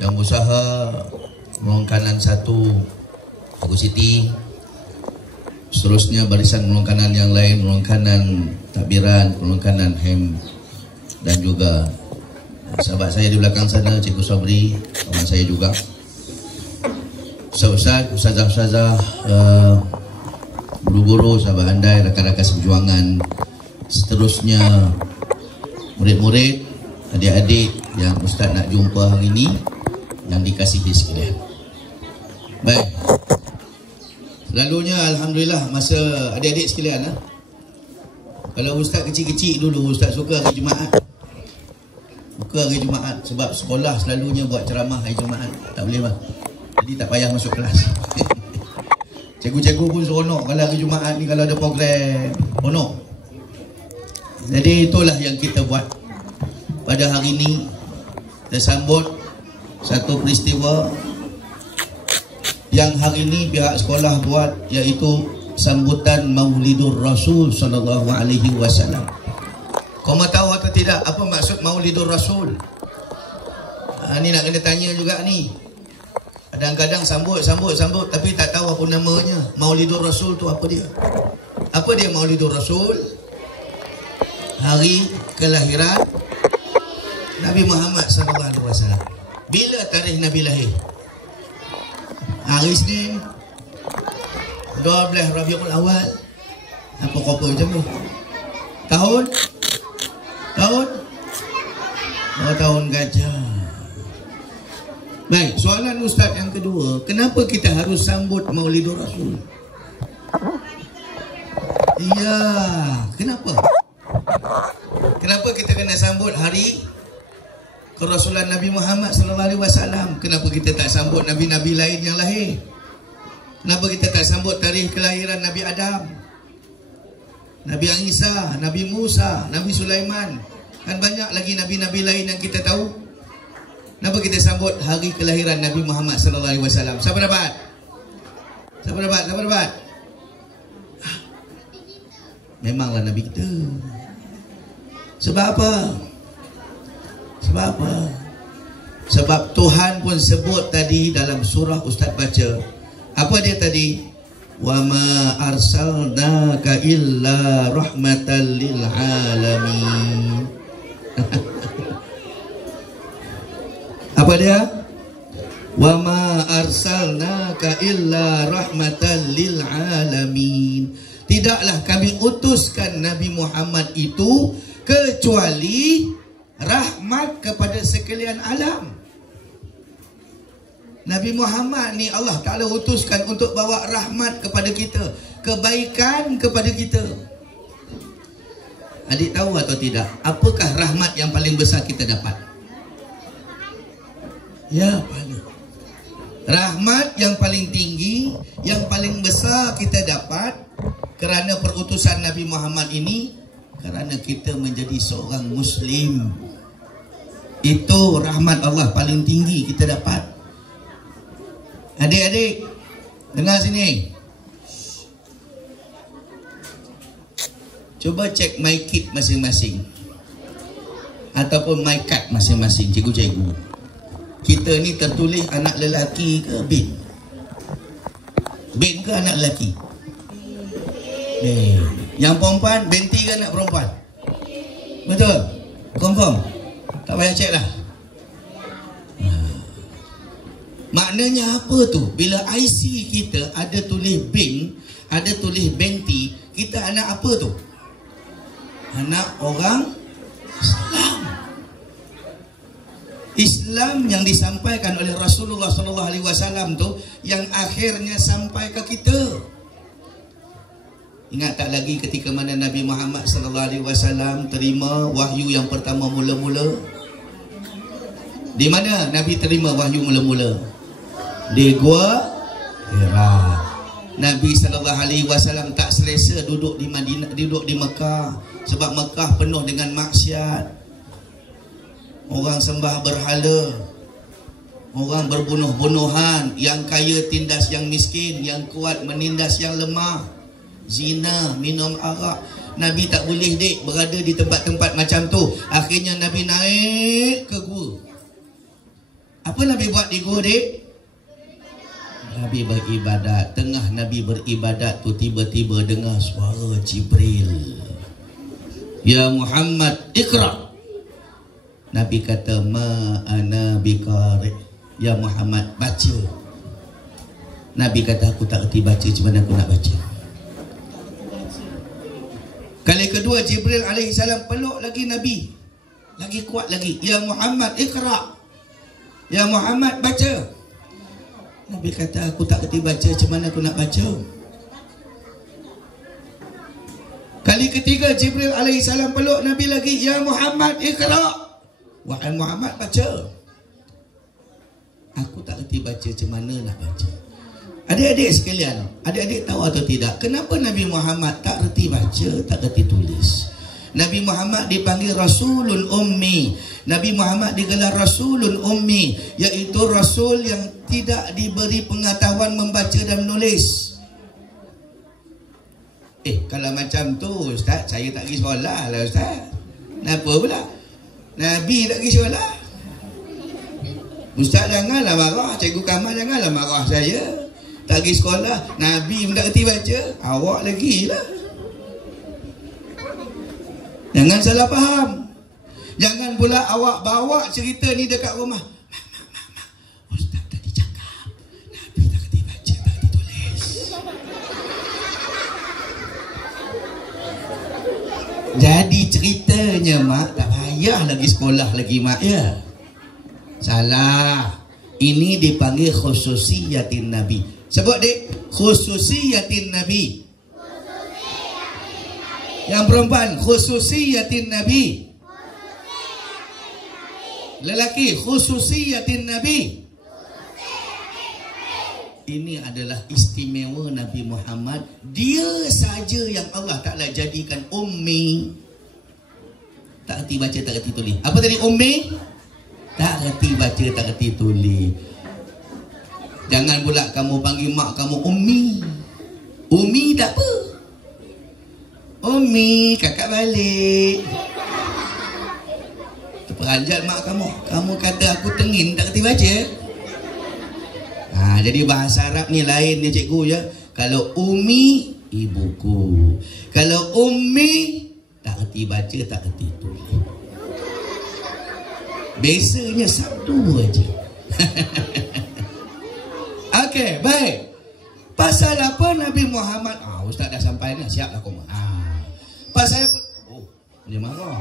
yang berusaha menolong kanan satu Cikgu Siti, seterusnya barisan menolong kanan yang lain, menolong kanan takbiran, menolong kanan hem, dan juga sahabat saya di belakang sana Cikgu Sabri, kawan saya juga, ustazah-ustazah, guru-guru, sahabat andai, rakan-rakan seperjuangan, seterusnya murid-murid, adik-adik yang Ustaz nak jumpa hari ini, yang dikasihi sekalian. Baik, selalunya Alhamdulillah masa adik-adik sekalian, kalau Ustaz kecil-kecil dulu, Ustaz suka hari Jumaat. Suka hari Jumaat sebab sekolah selalunya buat ceramah hari Jumaat. Tak boleh bang, jadi tak payah masuk kelas. Cikgu-cikgu pun seronok kalau hari Jumaat ni, kalau ada program, seronok. Jadi itulah yang kita buat pada hari ini. Kita sambut satu peristiwa yang hari ini pihak sekolah buat, iaitu sambutan Maulidur Rasul sallallahu alaihi wasallam. Kau mau tahu atau tidak apa maksud Maulidur Rasul? Ni nak kena tanya juga ni. Kadang-kadang sambut tapi tak tahu apa namanya. Maulidur Rasul tu apa dia? Apa dia Maulidur Rasul? Hari kelahiran Nabi Muhammad SAW. Bila tarikh Nabi lahir? Hari Isnin 12 Rabiul Awal. Apa-apa macam tu. Tahun tahun gajah. Baik, soalan Ustaz yang kedua, kenapa kita harus sambut Maulidur Rasul? Ya, kenapa? Kenapa kita kena sambut hari kerasulan Nabi Muhammad sallallahu alaihi wasallam? Kenapa kita tak sambut nabi-nabi lain yang lahir? Kenapa kita tak sambut tarikh kelahiran Nabi Adam, Nabi Isa, Nabi Musa, Nabi Sulaiman? Kan banyak lagi nabi-nabi lain yang kita tahu. Kenapa kita sambut hari kelahiran Nabi Muhammad sallallahu alaihi wasallam? Siapa dapat? Memanglah Nabi kita. Sebab apa? Sebab Tuhan pun sebut tadi dalam surah Ustaz baca. Apa dia tadi? Wa ma arsalnaka illa rahmatan lil alamin. Apa dia? Wa ma arsalnaka illa rahmatan lil alamin. Tidaklah kami utuskan Nabi Muhammad itu kecuali rahmat kepada sekalian alam. Nabi Muhammad ni Allah Ta'ala utuskan untuk bawa rahmat kepada kita, kebaikan kepada kita. Adik tahu atau tidak, apakah rahmat yang paling besar kita dapat? Ya, rahmat yang paling tinggi, yang paling besar kita dapat kerana perutusan Nabi Muhammad ini, kerana kita menjadi seorang Muslim. Itu rahmat Allah paling tinggi kita dapat. Adik-adik, dengar sini. Cuba cek my kit masing-masing, ataupun my card masing-masing, cikgu-cikgu. Kita ni tertulis anak lelaki ke bin? Bin ke anak lelaki? Yang perempuan, binti ke anak perempuan? Betul? Confirm? Tak payah cek lah. Maknanya apa tu? Bila IC kita ada tulis bin, ada tulis binti, kita anak apa tu? Anak orang Islam. Islam yang disampaikan oleh Rasulullah SAW tu, yang akhirnya sampai ke kita. Ingat tak lagi ketika mana Nabi Muhammad SAW terima wahyu yang pertama mula-mula? Di mana Nabi terima wahyu mula-mula? Di Gua Hira. Nabi SAW tak selesa duduk di Madinah, duduk di Mekah, sebab Mekah penuh dengan maksiat. Orang sembah berhala, orang berbunuh-bunuhan, yang kaya tindas yang miskin, yang kuat menindas yang lemah, zina, minum arak. Nabi tak boleh berada di tempat-tempat macam tu. Akhirnya Nabi naik ke gua. Apa Nabi buat di gua, dek? Nabi beribadat. Tengah Nabi beribadat tu tiba-tiba dengar suara Jibril. Ya Muhammad, Iqra. Nabi kata, ma ana biqari. Ya Muhammad, baca. Nabi kata, aku tak erti baca, macam mana aku nak baca? Kali kedua Jibril alaihissalam peluk lagi Nabi. Lagi kuat lagi. Ya Muhammad, Iqra. Ya Muhammad, baca. Nabi kata, aku tak erti baca, macam mana aku nak baca? Kali ketiga Jibril alaihissalam peluk Nabi lagi. Ya Muhammad, Iqra. Wahai Muhammad, baca. Aku tak erti baca, macam mana nak baca? Adik-adik sekalian, adik-adik tahu atau tidak, kenapa Nabi Muhammad tak erti baca, tak erti tulis? Nabi Muhammad dipanggil Rasulul Ummi. Nabi Muhammad digelar Rasulul Ummi, iaitu Rasul yang tidak diberi pengetahuan membaca dan menulis. Kalau macam tu Ustaz, saya tak pergi sekolah lah Ustaz. Kenapa pula? Nabi tak pergi sekolah. Ustaz janganlah marah, Cikgu Kamal janganlah marah saya. Tak pergi sekolah, Nabi pun tak kerti baca. Awak lagi lah. Jangan salah faham. Jangan pula awak bawa cerita ni dekat rumah. Mak, Ustaz tadi cakap Nabi tak kerti baca, tak kerti tulis. Jadi ceritanya mak, tak payah lagi sekolah lagi mak ya. Salah. Ini dipanggil khususiyatin Nabi. Sebut dek, khususiyatin Nabi. Yang perempuan, khususiyatin Nabi. Lelaki, khususiyatin Nabi. Ini adalah istimewa Nabi Muhammad. Dia saja yang Allah Ta'ala jadikan ummi. Tak erti baca, tak erti tulis. Apa tadi ummi? Tak erti baca, tak erti tulis. Jangan pula kamu panggil mak kamu Ummi. Ummi tak apa. Ummi, kakak balik. Terperanjat mak kamu. Kamu kata aku tengin, tak kerti baca. Jadi bahasa Arab ni lain dia cikgu ya. Kalau Ummi, ibuku. Kalau Ummi, tak kerti baca, tak kerti tulis. Biasanya satu aja. Okey, baik. Pasal apa Nabi Muhammad? Ustaz dah sampai ni, siaplah kau. Pasal apa? Dia marah.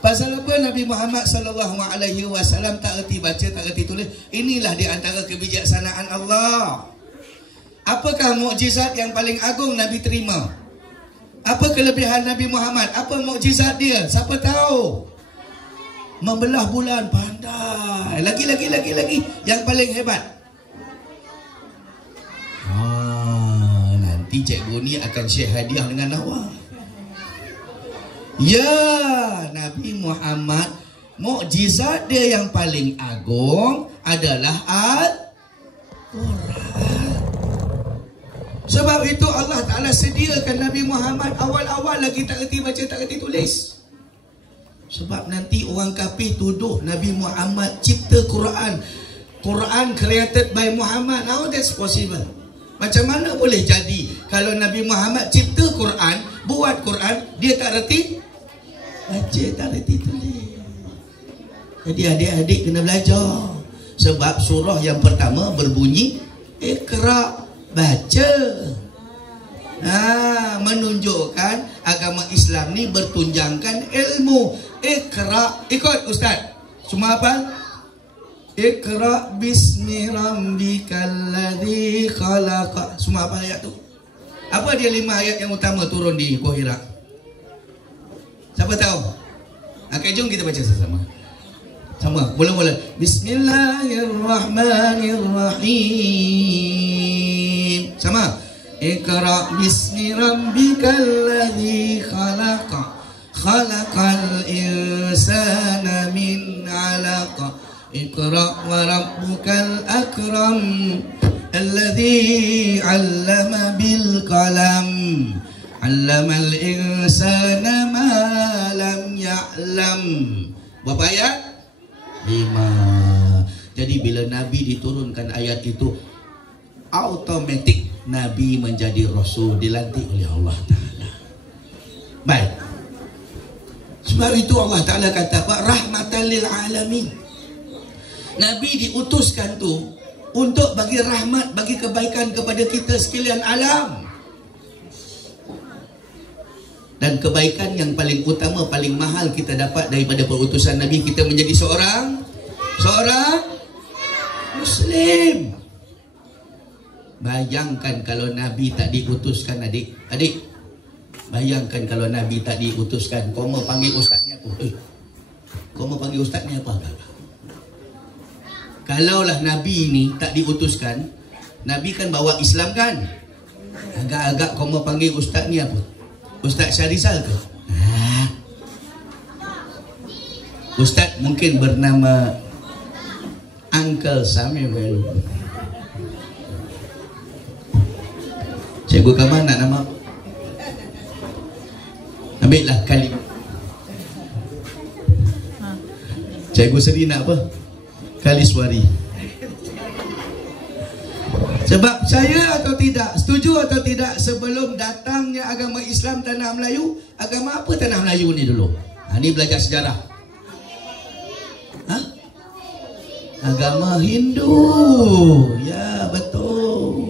Pasal apa Nabi Muhammad sallallahu alaihi wasallam tak erti baca, tak erti tulis? Inilah di antara kebijaksanaan Allah. Apakah mukjizat yang paling agung Nabi terima? Apa kelebihan Nabi Muhammad? Apa mukjizat dia? Siapa tahu? Membelah bulan, pandai. Lagi. Yang paling hebat. Nanti cikgu ni akan share hadiah dengan awak. Ya, Nabi Muhammad, mukjizat dia yang paling agung adalah Al-Quran. Sebab itu Allah Ta'ala sediakan Nabi Muhammad awal-awal lagi tak kerti baca, tak kerti tulis. Sebab nanti orang kafir tuduh Nabi Muhammad cipta Quran. Quran created by Muhammad. How that's possible? Macam mana boleh jadi kalau Nabi Muhammad cipta Quran, buat Quran, dia tak reti baca, tak reti tulis. Jadi adik-adik kena belajar. Sebab surah yang pertama berbunyi Iqra, baca. Menunjukkan agama Islam ni bertunjangkan ilmu. Iqra, ikut Ustaz. Semua apa? Iqra bismi rabbikal ladzi khalaq. Semua apa ayat tu? Apa dia 5 ayat yang utama turun di Gua Hira? Siapa tahu? Okey, jom kita baca sama-sama. Sama, mula-mula. Bismillahirrahmanirrahim. Sama. Iqra bismi rabbikal ladzi khalaq. Khalaqal insana min 'alaq. Iqra wa rabbukal akram. Alladzi 'allama bil qalam. 'Allamal insana ma lam ya'lam. Berapa ayat? 5. Jadi bila Nabi diturunkan ayat itu, automatik Nabi menjadi Rasul, dilantik oleh Allah Ta'ala. Baik. Sebab itu Allah Ta'ala kata apa? Rahmatan lil alamin. Nabi diutuskan tu untuk bagi rahmat, bagi kebaikan kepada kita sekalian alam. Dan kebaikan yang paling utama, paling mahal kita dapat daripada perutusan Nabi, kita menjadi seorang Muslim. Bayangkan kalau Nabi tak diutuskan, adik. Bayangkan kalau Nabi tak diutuskan. Kau mau panggil ustaz ni apa? Kau mau panggil ustaz ni apa? Kalaulah Nabi ni tak diutuskan, Nabi kan bawa Islam kan? Agak-agak kau mau panggil ustaz ni apa? Ustaz Syarizal ke? Ustaz mungkin bernama Uncle Samuel. Cikgu Kamal nak nama? Ambillah kali. Cikgu Seri nak apa? Kaliswari. Sebab percaya atau tidak, setuju atau tidak, sebelum datangnya agama Islam tanah Melayu, agama apa tanah Melayu ni dulu? Ni belajar sejarah. Agama Hindu. Ya, betul.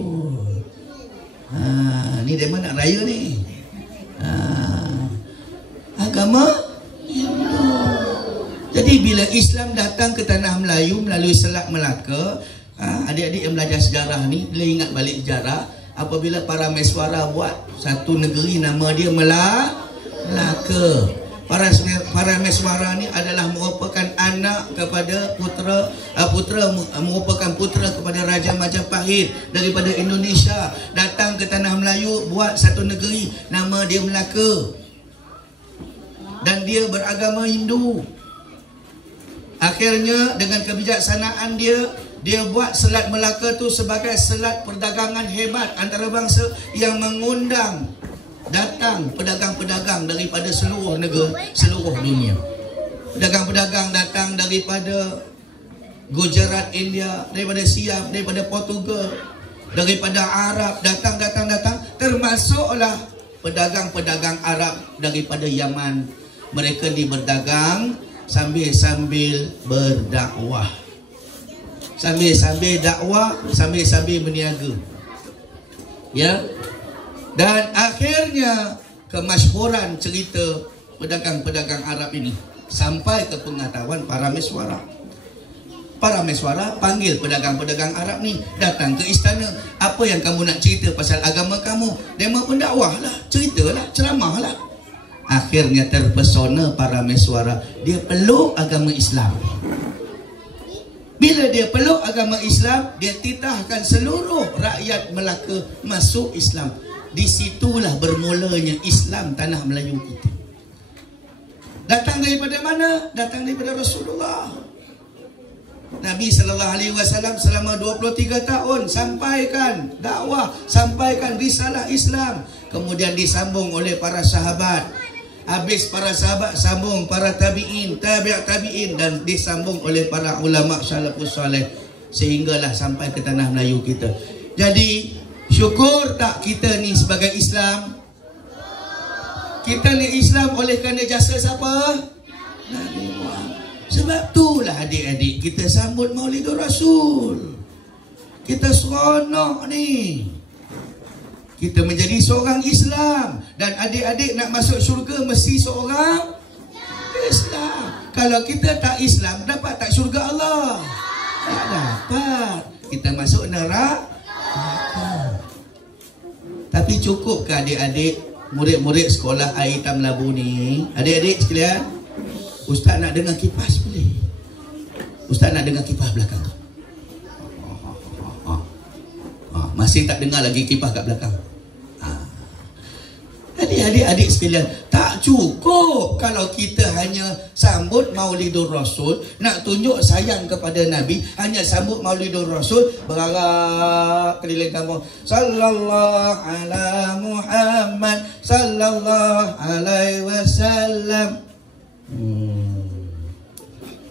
Ni dia mana nak raya ni? Agama Hindu. Jadi bila Islam datang ke tanah Melayu melalui Selat Melaka, adik-adik yang belajar sejarah ni, bila ingat balik sejarah, apabila para Meswara buat satu negeri nama dia Melaka. Para Meswara ni adalah merupakan anak kepada merupakan putera kepada Raja Majapahit daripada Indonesia, datang ke tanah Melayu buat satu negeri nama dia Melaka, dan dia beragama Hindu. Akhirnya dengan kebijaksanaan dia buat Selat Melaka tu sebagai selat perdagangan hebat antarabangsa yang mengundang datang pedagang-pedagang daripada seluruh negara, seluruh dunia. Pedagang-pedagang datang daripada Gujarat, India, daripada Siam, daripada Portugal, daripada Arab, datang. Termasuklah pedagang-pedagang Arab daripada Yaman. Mereka berdagang sambil berdakwah. Sambil dakwah, sambil berniaga. Ya. Dan akhirnya kemasyhuran cerita pedagang-pedagang Arab ini sampai ke pengetahuan para Meswara. Para Meswara panggil pedagang-pedagang Arab ni datang ke istana. Apa yang kamu nak cerita pasal agama kamu? Demo pendakwah lah, ceritalah, ceramah lah. Akhirnya terpesona para Meswara. Dia peluk agama Islam. Bila dia peluk agama Islam, dia titahkan seluruh rakyat Melaka masuk Islam. Disitulah bermulanya Islam tanah Melayu kita. Datang daripada mana? Datang daripada Rasulullah. Nabi SAW selama 23 tahun sampaikan dakwah, sampaikan risalah Islam. Kemudian disambung oleh para sahabat. Habis para sahabat, sambung para tabi'in, tabi'in, dan disambung oleh para ulama salafus saleh, sehinggalah sampai ke tanah Melayu kita. Jadi syukur tak kita ni sebagai Islam? Kita ni Islam oleh kerana jasa siapa? Nabi Muhammad. Sebab itulah adik-adik kita sambut Maulidur Rasul. Kita seronok ni. Kita menjadi seorang Islam. Dan adik-adik nak masuk syurga mesti seorang Islam. Kalau kita tak Islam, dapat tak syurga Allah? Tak dapat. Kita masuk neraka. Tapi cukup ke adik-adik, murid-murid sekolah Air Hitam Labu ni, adik-adik sekalian, Ustaz nak dengar kipas boleh? Ustaz nak dengar kipas belakang. Masih tak dengar lagi kipas kat belakang. Jadi adik-adik sekalian, tak cukup kalau kita hanya sambut Maulidur Rasul, nak tunjuk sayang kepada Nabi, hanya sambut Maulidur Rasul, berarak keliling kampung, sallallahu ala Muhammad sallallahu alaihi wasallam.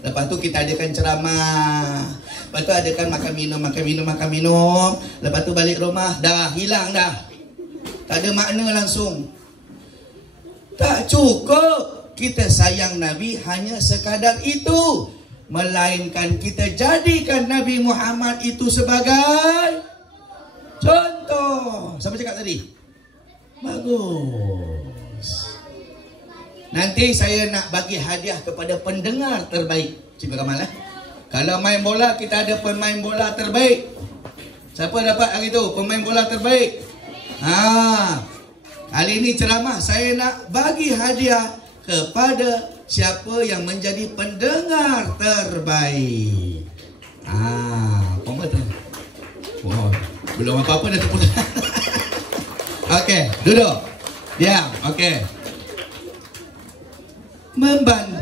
Lepas tu kita adakan ceramah. Lepas tu adakan makan minum. Lepas tu balik rumah, dah hilang dah. Tak ada makna langsung. Tak cukup kita sayang Nabi hanya sekadar itu. Melainkan kita jadikan Nabi Muhammad itu sebagai contoh. Siapa cakap tadi? Bagus. Nanti saya nak bagi hadiah kepada pendengar terbaik. Cikgu Kamal Kalau main bola, kita ada pemain bola terbaik. Siapa dapat hari tu pemain bola terbaik? Kali ini ceramah saya nak bagi hadiah kepada siapa yang menjadi pendengar terbaik. Apa tu? Oh, belum apa-apa dah terpulang. Okey, duduk. Diam. Okey.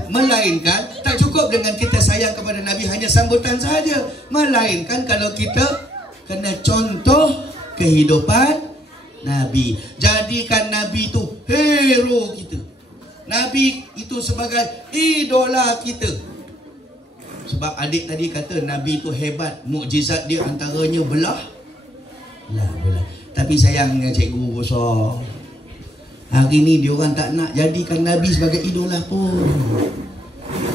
Melainkan tak cukup dengan kita sayang kepada Nabi hanya sambutan saja. Melainkan kalau kita kena contoh kehidupan Nabi. Jadikan Nabi itu hero kita. Nabi itu sebagai idola kita. Sebab adik tadi kata Nabi itu hebat. Mukjizat dia antaranya belah. Tapi sayangnya cikgu besar, hari ni dia orang tak nak jadikan Nabi sebagai idola pun.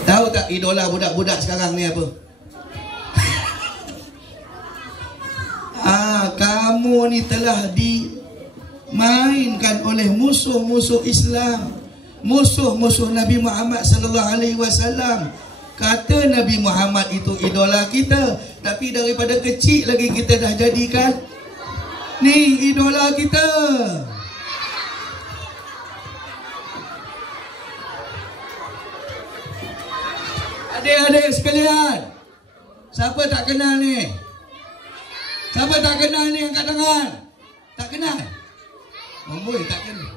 Tahu tak idola budak-budak sekarang ni apa? Kamu ni telah dimainkan oleh musuh-musuh Islam, musuh-musuh Nabi Muhammad sallallahu alaihi wasallam. Kata Nabi Muhammad itu idola kita, tapi daripada kecil lagi kita dah jadikan ni idola kita. Adik-adik sekalian, siapa tak kenal ni? Siapa tak kenal ni angkat tangan? Tak kenal? Amboi, tak kenal.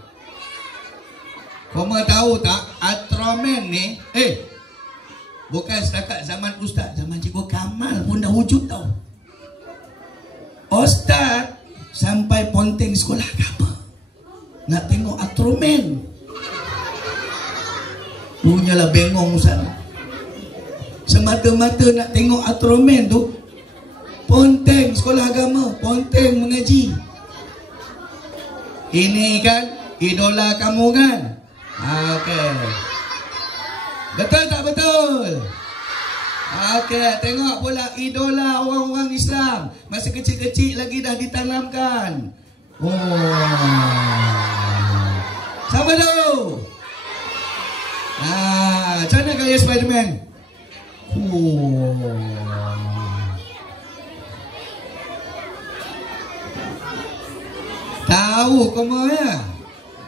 Kamu tahu tak Ultraman ni? Bukan setakat zaman Ustaz, zaman Cikgu Kamal pun dah wujud tau. Ustaz sampai ponteng sekolah agama nak tengok Ultraman. Punyalah bengong Ustaz. Semata-mata nak tengok Ultraman tu, ponteng sekolah agama, ponteng mengaji. Ini kan idola kamu kan? Okey. Betul tak betul? Okey, tengok pula idola orang-orang Islam. Masa kecil-kecil lagi dah ditanamkan. Siapa tu? Macam mana gaya Spiderman? Tahu kamu ya?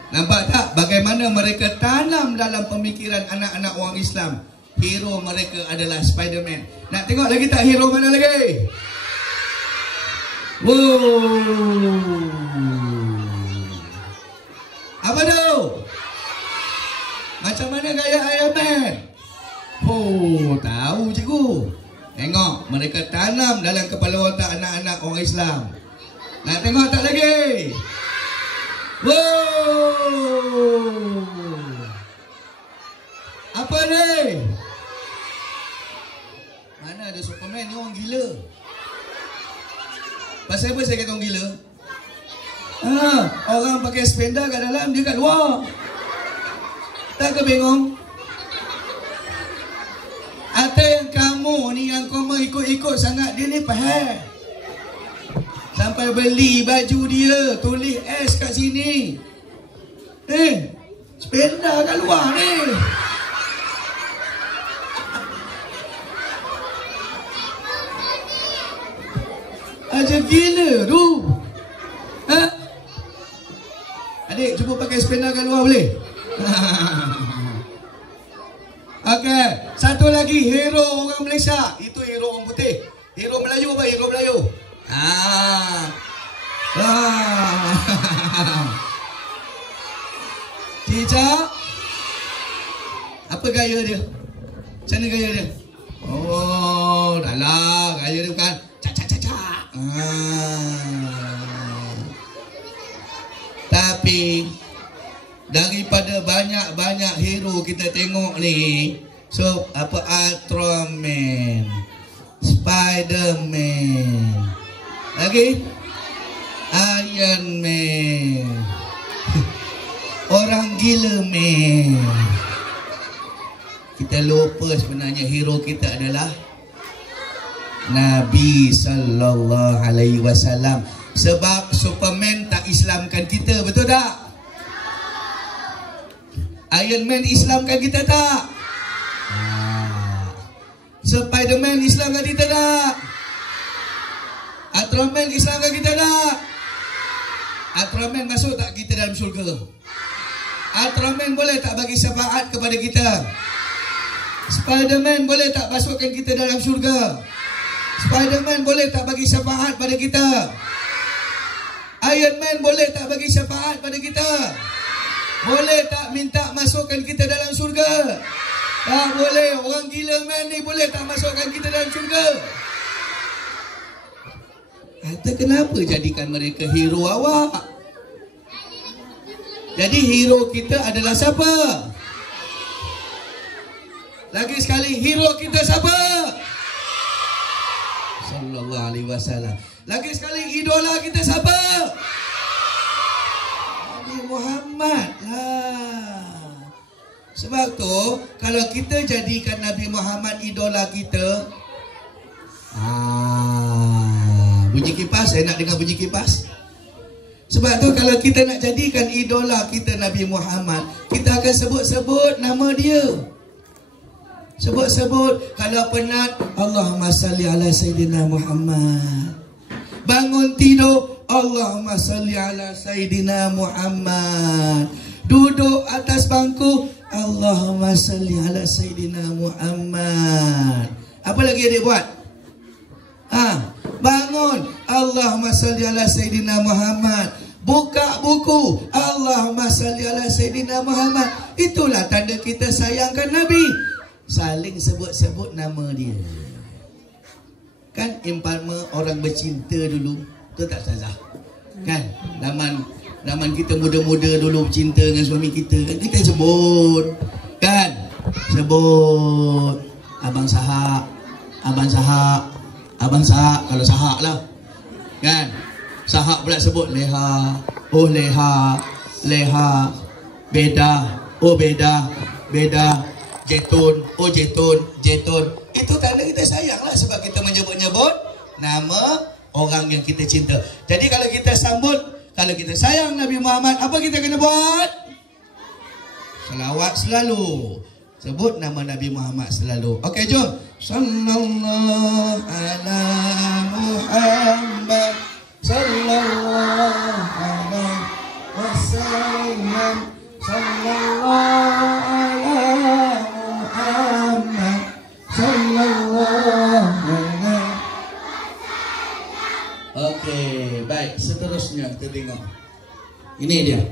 Nampak tak bagaimana mereka tanam dalam pemikiran anak-anak orang Islam? Hero mereka adalah Spiderman. Nak tengok lagi tak hero mana lagi? Apa tu? Macam mana gaya Iron Man? Tahu cikgu. Tengok, mereka tanam dalam kepala otak anak-anak orang Islam. Nak tengok tak lagi? Apa ni? Mana ada Superman ni, orang gila. Pasal apa saya kata orang gila? Orang pakai sepeda kat dalam, dia kat luar. Tak ke bingung? Atau yang kamu ni yang kamu ikut-ikut sangat dia ni faham. Sampai beli baju dia, tulis S kat sini. Sepeda kat luar ni. Aja gila tu. Adik, cuba pakai sepeda kat luar boleh? Okey, satu lagi hero orang Malaysia. Itu hero orang putih. Hero Melayu apa? Hero Melayu. Cicak. Apa gaya dia? Macam mana gaya dia? Dah lah, gaya dia bukan cak-cak-cak. Tapi daripada banyak-banyak hero kita tengok ni, So apa Ultraman, Spiderman, lagi Iron Man, orang gila man. Kita lupa sebenarnya hero kita adalah Nabi sallallahu alaihi wasallam. Sebab Superman tak Islamkan kita, betul tak? Iron Man Islamkan kita tak? Spiderman Islamkan kita tak? Ultraman Islamkan kita tak? Ultraman masuk tak kita dalam syurga? Ultraman boleh tak bagi syafaat kepada kita? Spiderman boleh tak masukkan kita dalam syurga? Spiderman boleh tak bagi syafaat pada kita? Iron Man boleh tak bagi syafaat pada kita? Boleh tak minta masukkan kita dalam syurga? Tak boleh. Orang gila man ni boleh tak masukkan kita dalam syurga? Kata kenapa jadikan mereka hero awak? Jadi hero kita adalah siapa? Lagi sekali, hero kita siapa? Sallallahu alaihi wasallam. Lagi sekali, idola kita siapa? Nabi Muhammad lah. Sebab tu kalau kita jadikan Nabi Muhammad idola kita, bunyi kipas, saya nak dengar bunyi kipas. Sebab tu kalau kita nak jadikan idola kita Nabi Muhammad, kita akan sebut-sebut nama dia. Sebut-sebut. Kalau penat, Allahumma salli ala Sayyidina Muhammad. Bangun tidur, Allahumma salli ala Sayyidina Muhammad. Duduk atas bangku, Allahumma salli ala Sayyidina Muhammad. Apa lagi adik buat? Bangun, Allahumma salli ala Sayyidina Muhammad. Buka buku, Allahumma salli ala Sayyidina Muhammad. Itulah tanda kita sayangkan Nabi. Saling sebut-sebut nama dia. Kan impalma orang bercinta dulu, tu tak salah. Kan zaman kita muda-muda dulu bercinta dengan suami kita, kan kita sebut. Kan sebut abang Sahak, abang Sahak, abang Sahak, kalau Sahak lah. Kan Sahak pula sebut Leha, oh Leha, Leha, Beda, oh Beda, Beda, Jetun, oh Jetun, Jetun. Itu tanda kita sayang lah, sebab kita menyebut-nyebut nama orang yang kita cinta. Jadi kalau kita sambut, kalau kita sayang Nabi Muhammad, apa kita kena buat? Selawat selalu. Sebut nama Nabi Muhammad selalu. Okey, jom. Sallallahu ala Muhammad, sallallahu alaihi wasallam, sallallahu ala Muhammad, sallallahu alaihi. Okey, baik. Seterusnya kita tengok. Ini dia.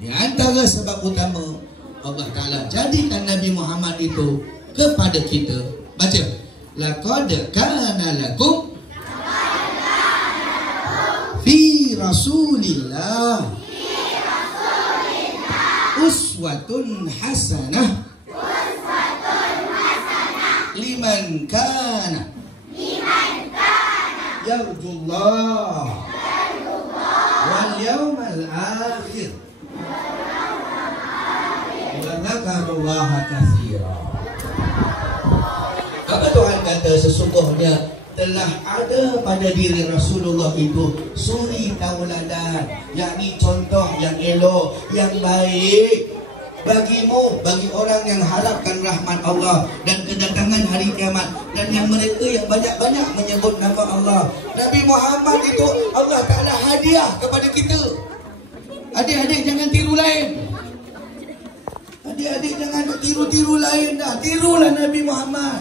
Di antara sebab utama Allah Ta'ala jadikan Nabi Muhammad itu kepada kita. Baca. Laqad kana lakum fi Rasulillah uswatun hasanah liman kana yarjullah wal yawmal akhir wa dzakarallaha katsira. Apa Tuhan kata? Sesungguhnya telah ada pada diri Rasulullah itu suri tauladan, yakni contoh yang elok, yang baik bagimu, bagi orang yang harapkan rahmat Allah dan kedatangan hari kiamat, dan yang mereka yang banyak-banyak menyebut nama Allah. Nabi Muhammad itu Allah Ta'ala hadiah kepada kita. Adik-adik jangan tiru lain. Adik-adik jangan tiru-tiru lain dah. Tirulah Nabi Muhammad.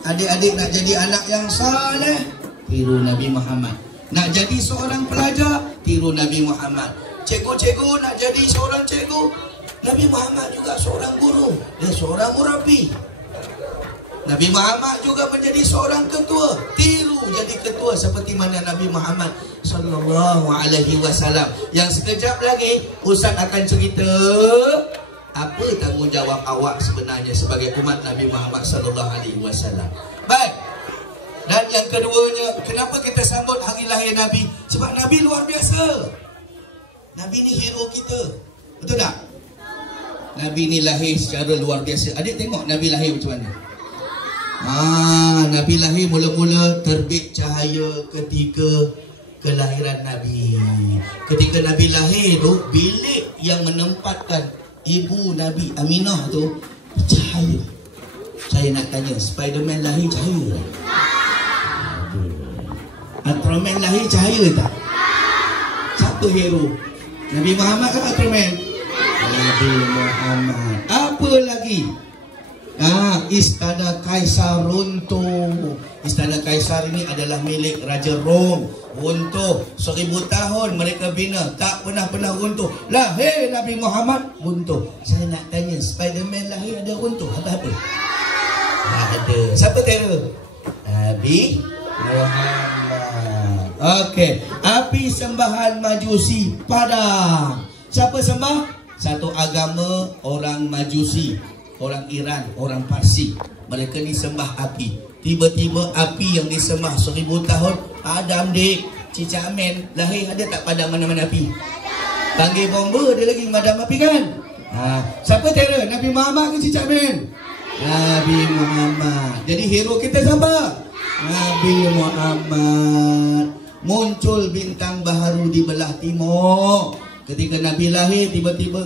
Adik-adik nak jadi anak yang saleh, tiru Nabi Muhammad. Nak jadi seorang pelajar, tiru Nabi Muhammad. Cikgu-cikgu nak jadi seorang cikgu, Nabi Muhammad juga seorang guru, dia seorang murabi. Nabi Muhammad juga menjadi seorang ketua, tiru jadi ketua seperti mana Nabi Muhammad sallallahu alaihi wasallam. Yang sekejap lagi Ustaz akan cerita Apa tanggungjawab awak sebenarnya sebagai umat Nabi Muhammad sallallahu alaihi wasallam? Baik. Dan yang keduanya, kenapa kita sambut hari lahir Nabi? Sebab Nabi luar biasa. Nabi ni hero kita. Betul tak? Nabi ni lahir secara luar biasa. Adik tengok Nabi lahir macam mana? Nabi lahir mula-mula terbit cahaya ketika kelahiran Nabi. Ketika Nabi lahir tu, bilik yang menempatkan ibu Nabi Aminah tu cahaya. Saya nak tanya, Spiderman lahir cahaya tak? Ultraman lahir cahaya tak? Siapa hero? Nabi Muhammad kan Ultraman? Nabi Muhammad. Apa lagi? Istana Kaisar runtuh. Istana Kaisar ini adalah milik Raja Rom. Runtuh 1000 tahun mereka bina, tak pernah runtuh. Lahir Nabi Muhammad, runtuh. Saya nak tanya, Spiderman lahir ada runtuh? Apa-apa? Ada. Siapa terror? Nabi Muhammad. Okey. Api sembahan Majusi padam. Siapa sembah? Satu agama orang Majusi, orang Iran, orang Parsi. Mereka ni sembah api. Tiba-tiba api yang disembah 1000 tahun padam, dek. Cicak Amin lahir ada tak padam mana-mana api? Panggil bomba dia lagi madam api kan? Siapa terror? Nabi Muhammad ke Cicak Amin? Nabi Muhammad. Jadi hero kita siapa? Nabi Muhammad. Muncul bintang baharu di belah timur. Ketika Nabi lahir, tiba-tiba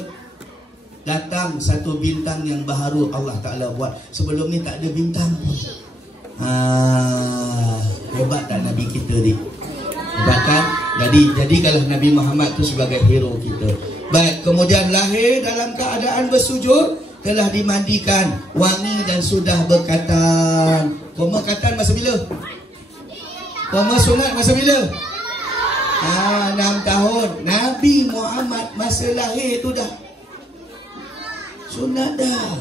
datang satu bintang yang baharu Allah Ta'ala buat. Sebelum ni tak ada bintang. Hebat tak Nabi kita ni? Hebat kan? Jadikanlah Nabi Muhammad tu sebagai hero kita. Baik, kemudian lahir dalam keadaan bersujud, telah dimandikan, wangi dan sudah berkatan. Koma katan masa bila? Koma sunat masa bila? 6 tahun. Nabi Muhammad masa lahir tu dah sunat dah.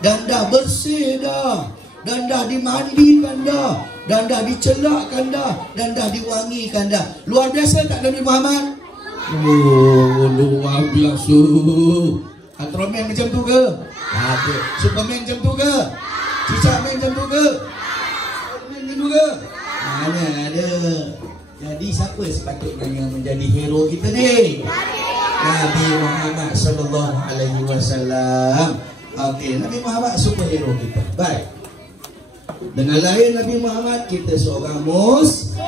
Dan dah bersih dah. Dan dah dimandikan dah. Dan dah dicelakkan dah. Dan dah diwangikan dah. Luar biasa tak Nabi Muhammad? Luar biasa. Ultraman macam tu ke? Ada. Superman macam tu ke? Cicak Man macam tu ke? Superman macam tu ke? Mana ada. Jadi siapa sepatutnya menjadi hero kita ni? Nabi Muhammad sallallahu alaihi wasallam. Okey, Nabi Muhammad superhero kita. Baik. Dengan lahir Nabi Muhammad, kita seorang Muslim.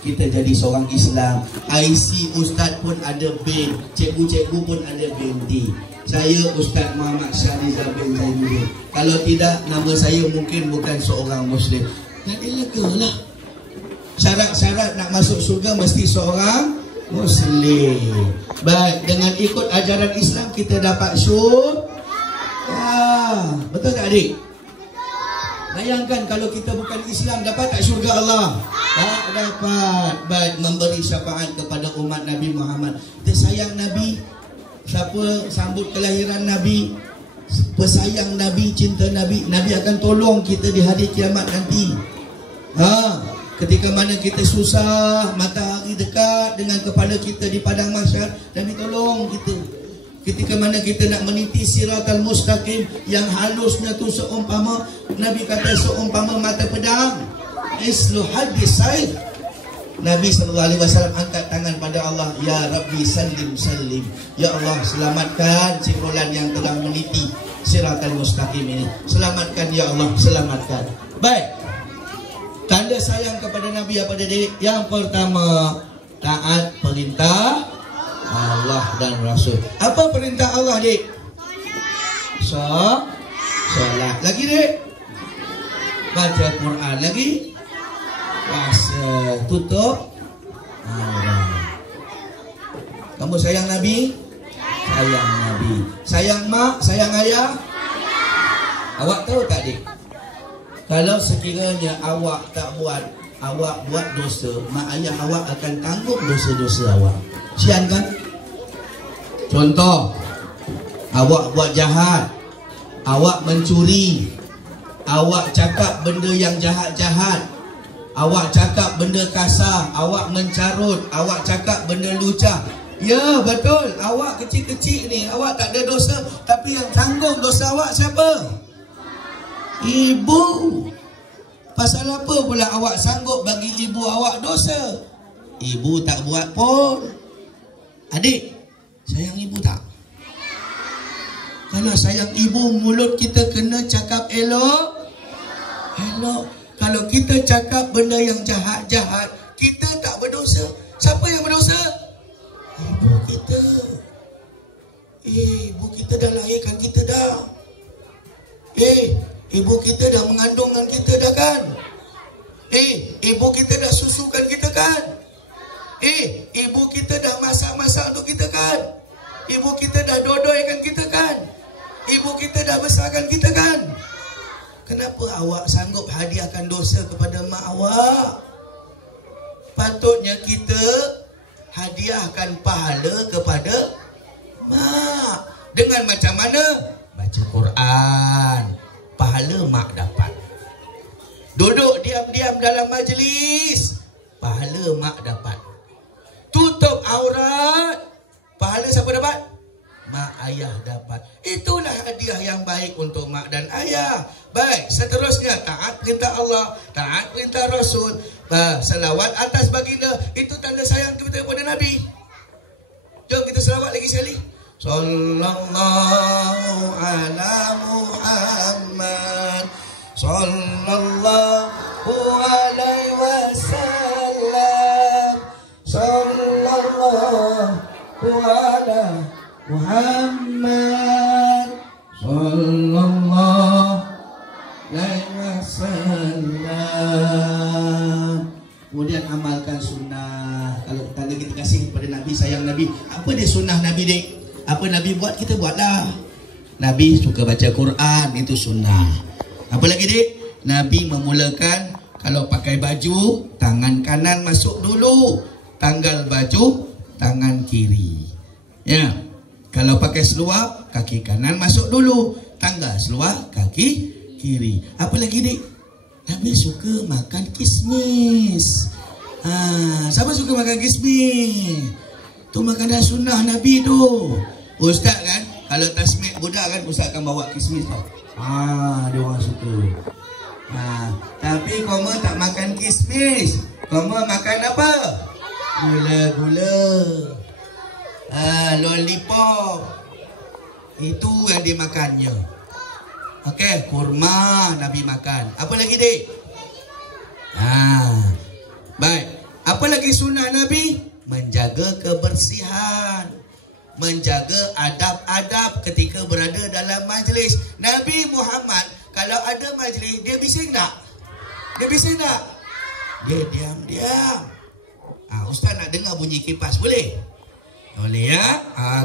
Kita jadi seorang Islam. IC Ustaz pun ada bin, cikgu-cikgu pun ada binti. Saya Ustaz Muhammad Syahrizal bin Zainuddin. Kalau tidak, nama saya mungkin bukan seorang Muslim. Jadi lega lah. Syarat-syarat nak masuk surga mesti seorang Muslim. Baik, dengan ikut ajaran Islam kita dapat syurga. Betul tak adik? Bayangkan kalau kita bukan Islam, dapat tak syurga Allah? Tak dapat. Baik, memberi syafaat kepada umat Nabi Muhammad. Kita sayang Nabi. Siapa sambut kelahiran Nabi, pesayang Nabi, cinta Nabi, Nabi akan tolong kita di hari kiamat nanti. Ketika mana kita susah, matahari dekat dengan kepala kita di padang mahsyar, Nabi tolong kita. Ketika mana kita nak meniti siratal mustaqim, yang halusnya tu seumpama, Nabi kata seumpama mata pedang, islu hadis saif. Nabi SAW angkat tangan pada Allah, Ya Rabbi salim salim. Ya Allah, selamatkan si fulan yang telah meniti siratal mustaqim ini. Selamatkan ya Allah, selamatkan. Baik. Tanda sayang kepada Nabi apa dia? Yang pertama, taat perintah Allah dan Rasul. Apa perintah Allah, dik? Solat. Lagi, dik? Baca Quran. Lagi? Puasa. Tutup aurat. Kamu sayang Nabi? Sayang Nabi. Sayang mak? Sayang ayah? Awak tahu tak, dik? Kalau sekiranya awak tak buat, awak buat dosa, mak ayah awak akan tanggung dosa-dosa awak. Sian kan? Contoh, awak buat jahat, awak mencuri, awak cakap benda yang jahat-jahat, awak cakap benda kasar, awak mencarut, awak cakap benda lucah. Ya, betul. Awak kecil-kecil ni, awak tak ada dosa. Tapi yang tanggung dosa awak siapa? Ibu. Pasal apa pula awak sanggup bagi ibu awak dosa? Ibu tak buat pun. Adik, sayang ibu tak? Kalau sayang ibu, mulut kita kena cakap elok. Elok. Kalau kita cakap benda yang jahat-jahat, kita tak berdosa. Siapa yang berdosa? Ibu kita. Ibu kita dah lahirkan kita dah. Ibu kita dah mengandungkan kita dah kan? Ibu kita dah susukan kita kan? Ibu kita dah masak-masak untuk kita kan? Ibu kita dah dodoikan kita kan? Ibu kita dah besarkan kita kan? Kenapa awak sanggup hadiahkan dosa kepada mak awak? Patutnya kita hadiahkan pahala kepada mak. Dengan macam mana? Baca Quran. Pahala mak dapat. Duduk diam-diam dalam majlis. Pahala mak dapat. Tutup aurat. Pahala siapa dapat? Mak ayah dapat. Itulah hadiah yang baik untuk mak dan ayah. Baik, seterusnya taat perintah Allah, taat perintah Rasul, selawat atas baginda. Itu tanda sayang kita kepada Nabi. Jom kita selawat lagi sekali. Sallallahu ala Muhammad, sallallahu alaihi wasallam, sallallahu ala Muhammad, sallallahu alaihi wasallam. Kemudian amalkan sunnah. Kalau tanda kita kasih kepada Nabi, sayang Nabi, apa dia sunnah Nabi dek? Apa Nabi buat, kita buatlah. Nabi suka baca Quran, itu sunnah. Apa lagi dek? Nabi memulakan kalau pakai baju, tangan kanan masuk dulu, tanggal baju tangan kiri. Ya. Kalau pakai seluar, kaki kanan masuk dulu, tanggal seluar kaki kiri. Apa lagi dek? Nabi suka makan kismis. Siapa suka makan kismis? Tu makanan sunnah Nabi tu. Ustaz kan, kalau tasmik budak kan, Ustaz akan bawa kismis tau. Dia orang suka. Tapi koma tak makan kismis. Koma makan apa? Gula-gula. Lollipop. Itu yang dimakannya. Okey, kurma Nabi makan. Apa lagi dek? Baik. Apa lagi sunnah Nabi? Menjaga kebersihan, menjaga adab-adab ketika berada dalam majlis. Nabi Muhammad kalau ada majlis, dia bising tak? Dia bising tak? Dia diam-diam. Ustaz nak dengar bunyi kipas, boleh? Boleh ya?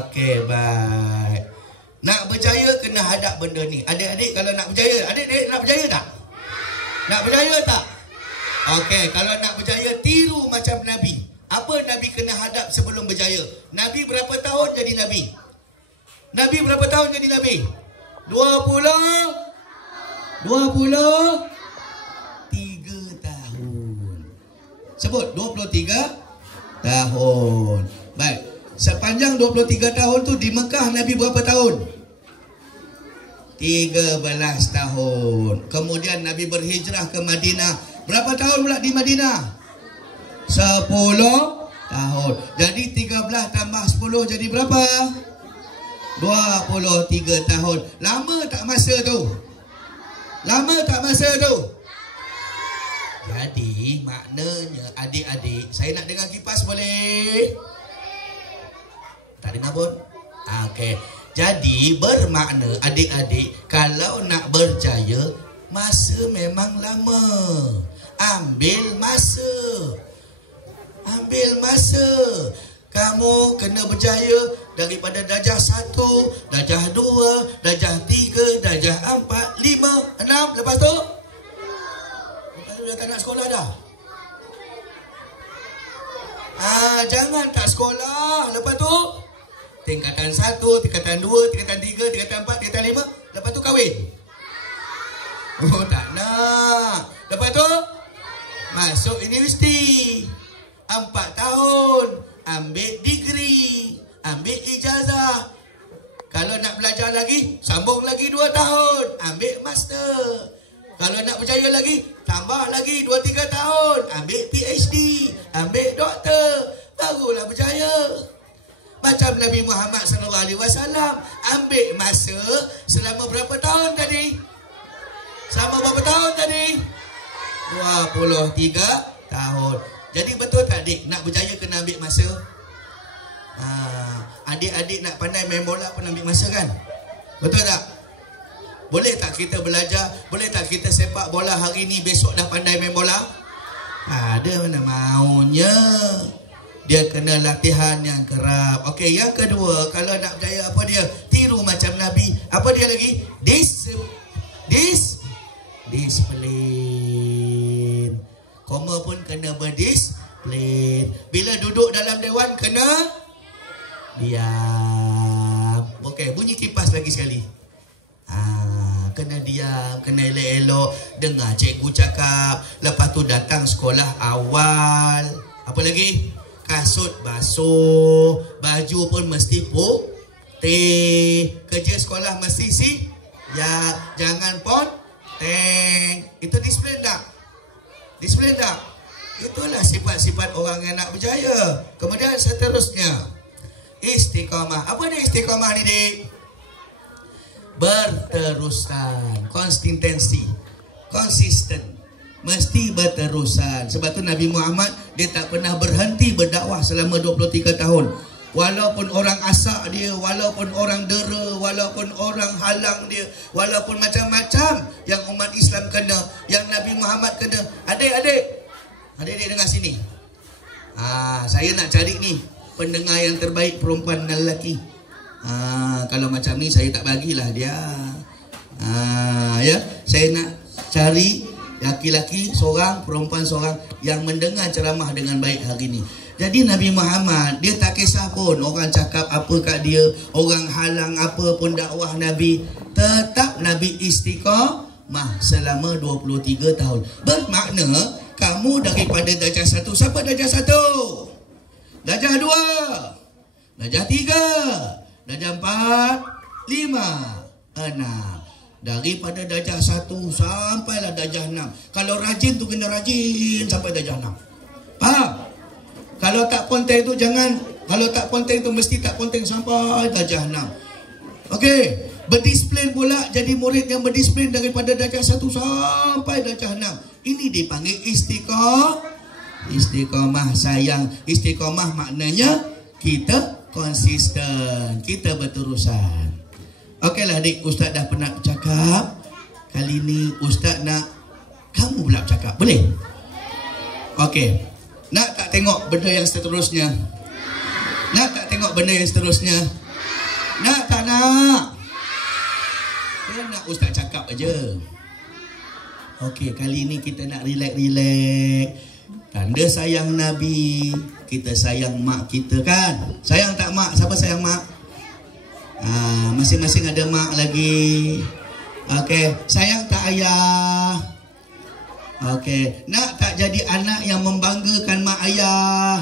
Okey, baik. Nak berjaya kena hadap benda ni. Adik-adik kalau nak berjaya, adik-adik nak berjaya tak? Nak berjaya tak? Okey, kalau nak berjaya, tiru macam Nabi. Apa Nabi kena hadap sebelum berjaya? Nabi berapa tahun jadi Nabi? Nabi berapa tahun jadi Nabi? 23 tahun. Sebut 23 tahun. Baik. Sepanjang 23 tahun tu di Mekah Nabi berapa tahun? 13 tahun. Kemudian Nabi berhijrah ke Madinah. Berapa tahun pula di Madinah? 10 tahun. Jadi 13 tambah 10 jadi berapa? 23 tahun. Lama tak masa tu? Lama tak masa tu? Jadi maknanya adik-adik, saya nak dengar kipas boleh? Tak dengar pun? Okey. Jadi bermakna adik-adik, kalau nak berjaya, masa memang lama. Ambil masa. Ambil masa. Kamu kena berjaya daripada darjah 1, darjah 2, darjah 3, darjah 4, 5, 6. Lepas tu dah tak nak sekolah dah. Jangan tak sekolah. Lepas tu tingkatan 1, tingkatan 2, tingkatan 3, tingkatan 4, tingkatan 5. Lepas tu kahwin. Tak nak. Lepas tu masuk universiti 4 tahun, ambil degree. ambil ijazah. Kalau nak belajar lagi, sambung lagi 2 tahun, ambil master. Kalau nak berjaya lagi, tambah lagi 2-3 tahun, ambil PhD, ambil doktor, barulah berjaya. Macam Nabi Muhammad SAW ambil masa selama berapa tahun tadi? Selama berapa tahun tadi? 23 tahun. Jadi betul tak adik, nak berjaya kena ambil masa? Adik-adik nak pandai main bola pun ambil masa kan? Betul tak? Boleh tak kita belajar? Boleh tak kita sepak bola hari ni, besok dah pandai main bola? Ada mana maunya. Dia kena latihan yang kerap. Okey, yang kedua, kalau nak berjaya apa dia? Tiru macam Nabi. Apa dia lagi? Disiplin. Koma pun kena berdisiplin. Bila duduk dalam dewan kena diam. Okey, bunyi kipas lagi sekali. Kena diam, kena elok-elok, dengar cikgu cakap. Lepas tu datang sekolah awal. Apa lagi? Kasut basuh, baju pun mesti putih, kerja sekolah mesti jangan ponteng. Itu disiplin tak? Disiplin tak? Itulah sifat-sifat orang yang nak berjaya. Kemudian seterusnya, istiqamah. Apa dia istiqamah ni, dik? Berterusan, konsistensi, konsisten, mesti berterusan. Sebab tu Nabi Muhammad dia tak pernah berhenti berdakwah selama 23 tahun. Walaupun orang asak dia, walaupun orang dera, walaupun orang halang dia, walaupun macam-macam yang umat Islam kena, yang Nabi Muhammad kena. Adik-adik dengar sini. Saya nak cari ni pendengar yang terbaik, perempuan dan lelaki. Kalau macam ni saya tak bagilah dia. Ya, saya nak cari laki-laki seorang, perempuan seorang yang mendengar ceramah dengan baik hari ni. Jadi Nabi Muhammad dia tak kisah pun orang cakap apa kat dia, orang halang apa pun dakwah Nabi, tetap Nabi istiqamah selama 23 tahun. Bermakna kamu daripada darjah 1, siapa darjah 1? Darjah 2, darjah 3, darjah 4, 5, 6. Daripada darjah 1 sampailah darjah 6. Kalau rajin tu kena rajin sampai darjah 6. Faham? Kalau tak ponteng tu jangan. Kalau tak ponteng tu mesti tak ponteng sampai darjah 6. Okey. Berdisiplin pula, jadi murid yang berdisiplin daripada darjah 1 sampai darjah 6. Ini dipanggil istiqamah sayang. Istiqamah maknanya kita konsisten, kita berterusan. Okeylah adik, Ustaz dah pernah bercakap. Kali ni Ustaz nak kamu pula bercakap, boleh? Okey. Nak tak tengok benda yang seterusnya? Nak tak tengok benda yang seterusnya? Nak tak nak? Dia nak Ustaz cakap aja. Okey, kali ni kita nak relax-relax. Tanda sayang Nabi, kita sayang mak kita kan? Sayang tak mak? Siapa sayang mak? Masing-masing ada mak lagi. Okey, sayang tak ayah? Okey, nak tak jadi anak yang membanggakan mak ayah?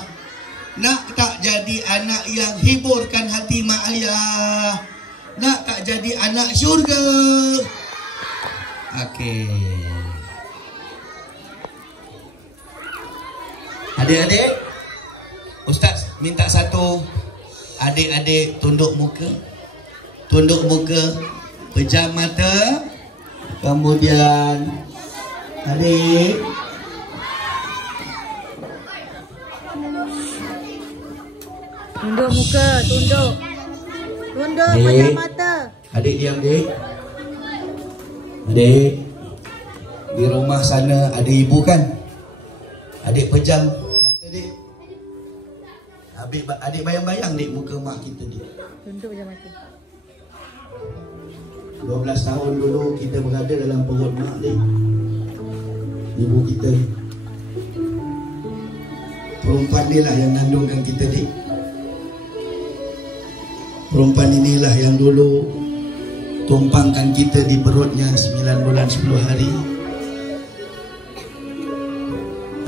Nak tak jadi anak yang hiburkan hati mak ayah? Nak tak jadi anak syurga? Okey. Adik-adik, Ustaz minta satu. Adik-adik tunduk muka. Tunduk muka, pejam mata. Kemudian adik tunduk muka, tunduk pejam mata. Adik diam, dik. Adik, di rumah sana ada ibu kan? Adik pejam mata, dik. Adik bayang-bayang, dik, muka mak kita, dik. Tunduk pejam mata. 12 tahun dulu kita berada dalam perut mak, dik. Ibu kita, perempuan ni lah yang mengandungkan kita, dik. Perempuan inilah yang dulu tumpangkan kita di perutnya 9 bulan 10 hari.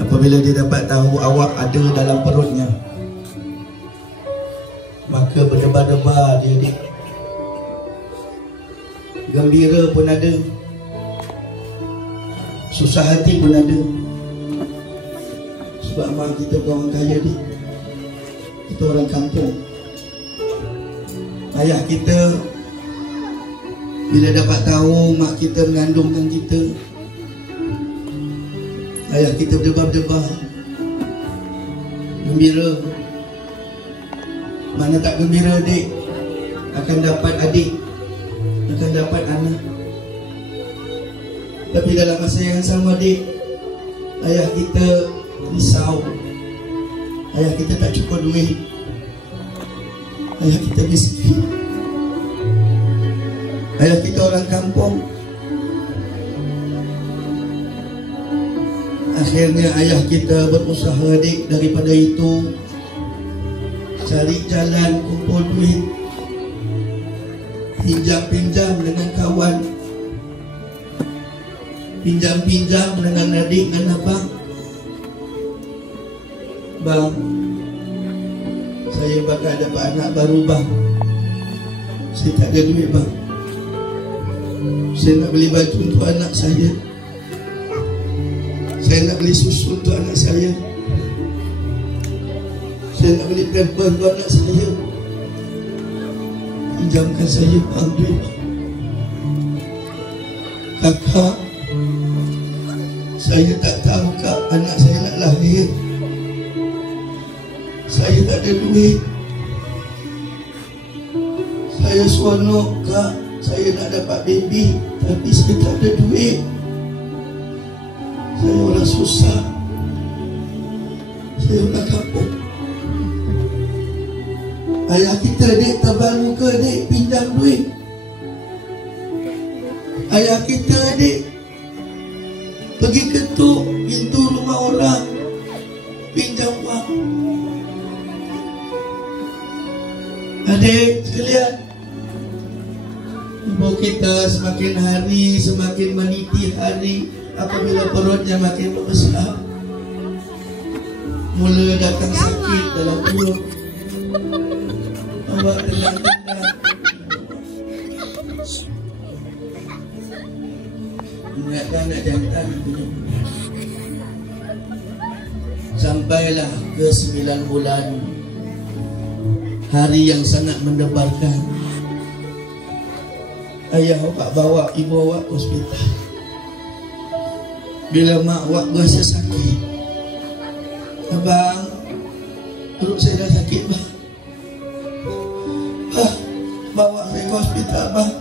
Apabila dia dapat tahu awak ada dalam perutnya, maka Suka berdebar-debar dia adik. Gembira pun ada, susah hati pun ada. Sebab mak kita orang kaya ni, kita orang kampung. Ayah kita bila dapat tahu mak kita mengandungkan kita, ayah kita berdebar-debar, gembira. Mana tak gembira adik, akan dapat adik, akan dapat anak. Tapi dalam masa yang sama adik, ayah kita risau. Ayah kita tak cukup duit, ayah kita miskin, ayah kita orang kampung. Akhirnya ayah kita berusaha adik, daripada itu cari jalan kumpul duit, pinjam-pinjam dengan kawan, pinjam-pinjam dengan adik dan abang. Bang, saya bakal dapat anak baru bang, saya tak ada duit bang. Saya nak beli baju untuk anak saya, saya nak beli susu untuk anak saya, saya nak beli pamper untuk anak saya. Pinjamkan saya bang duit. Kakak, saya tak tahu kak anak saya nak lahir, saya tak ada duit. Saya seronok kak, saya nak dapat baby, tapi saya tak ada duit. Saya orang susah, saya orang kampung. Ayah kita dek tebal muka dek, pinjam duit. Ayah kita dek pergi ketuk pintu rumah orang, pinjam wang. Adik sekalian, ibu kita semakin hari semakin meniti hari. Apabila perutnya makin membesar, mula datang sakit dalam perut. Awak tenang-tenang, ingatkan nak jantan. Sampailah ke 9 bulan, hari yang sangat mendebarkan. Ayah awak bawa ibu awak ke hospital. Bila mak awak berasa sakit, abang, perut saya dah sakit bang, bawa saya ke hospital bang,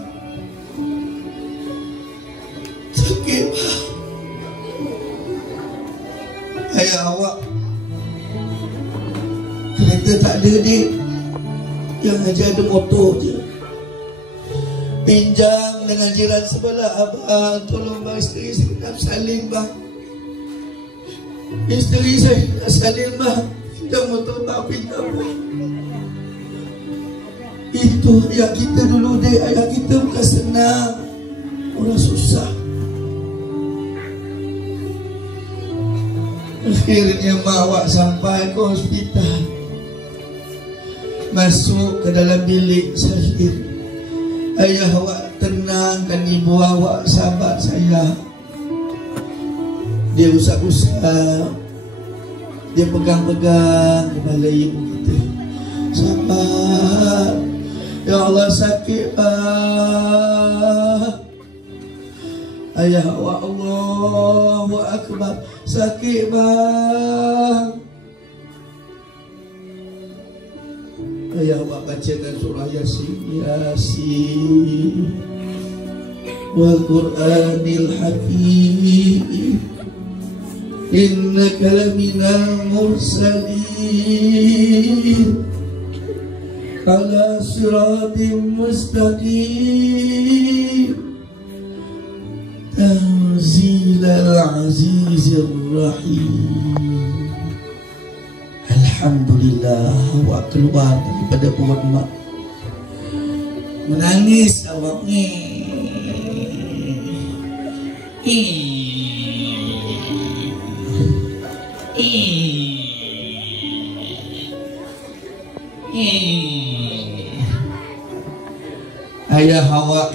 sakit bang. Ayah awak, kereta tak ada dek, yang aja ada motor je. Pinjam dengan jiran sebelah, abang tolong bang, isteri saya nak salin bang, isteri saya nak salin bang, pinjam motor bang, pinjam bang. Itu ayah kita dulu dek, ayah kita bukan senang, orang susah. Akhirnya mak awak sampai ke hospital, masuk ke dalam bilik sakit. Ayah awak tenangkan ibu awak, sahabat saya. Dia usap-usap, dia pegang-pegang kepala ibu kita. Sabar, ya Allah sakit bang. Ayah awak, Allahu Akbar, sakit bang. Ayah awak bacakan surah Yasin, Yasin wal Qur'anil Hakim, innaka laminal mursalin ala siratim mustaqim tanzilal azizir rahim. Alhamdulillah, awak keluar daripada perut mak, menangis awak.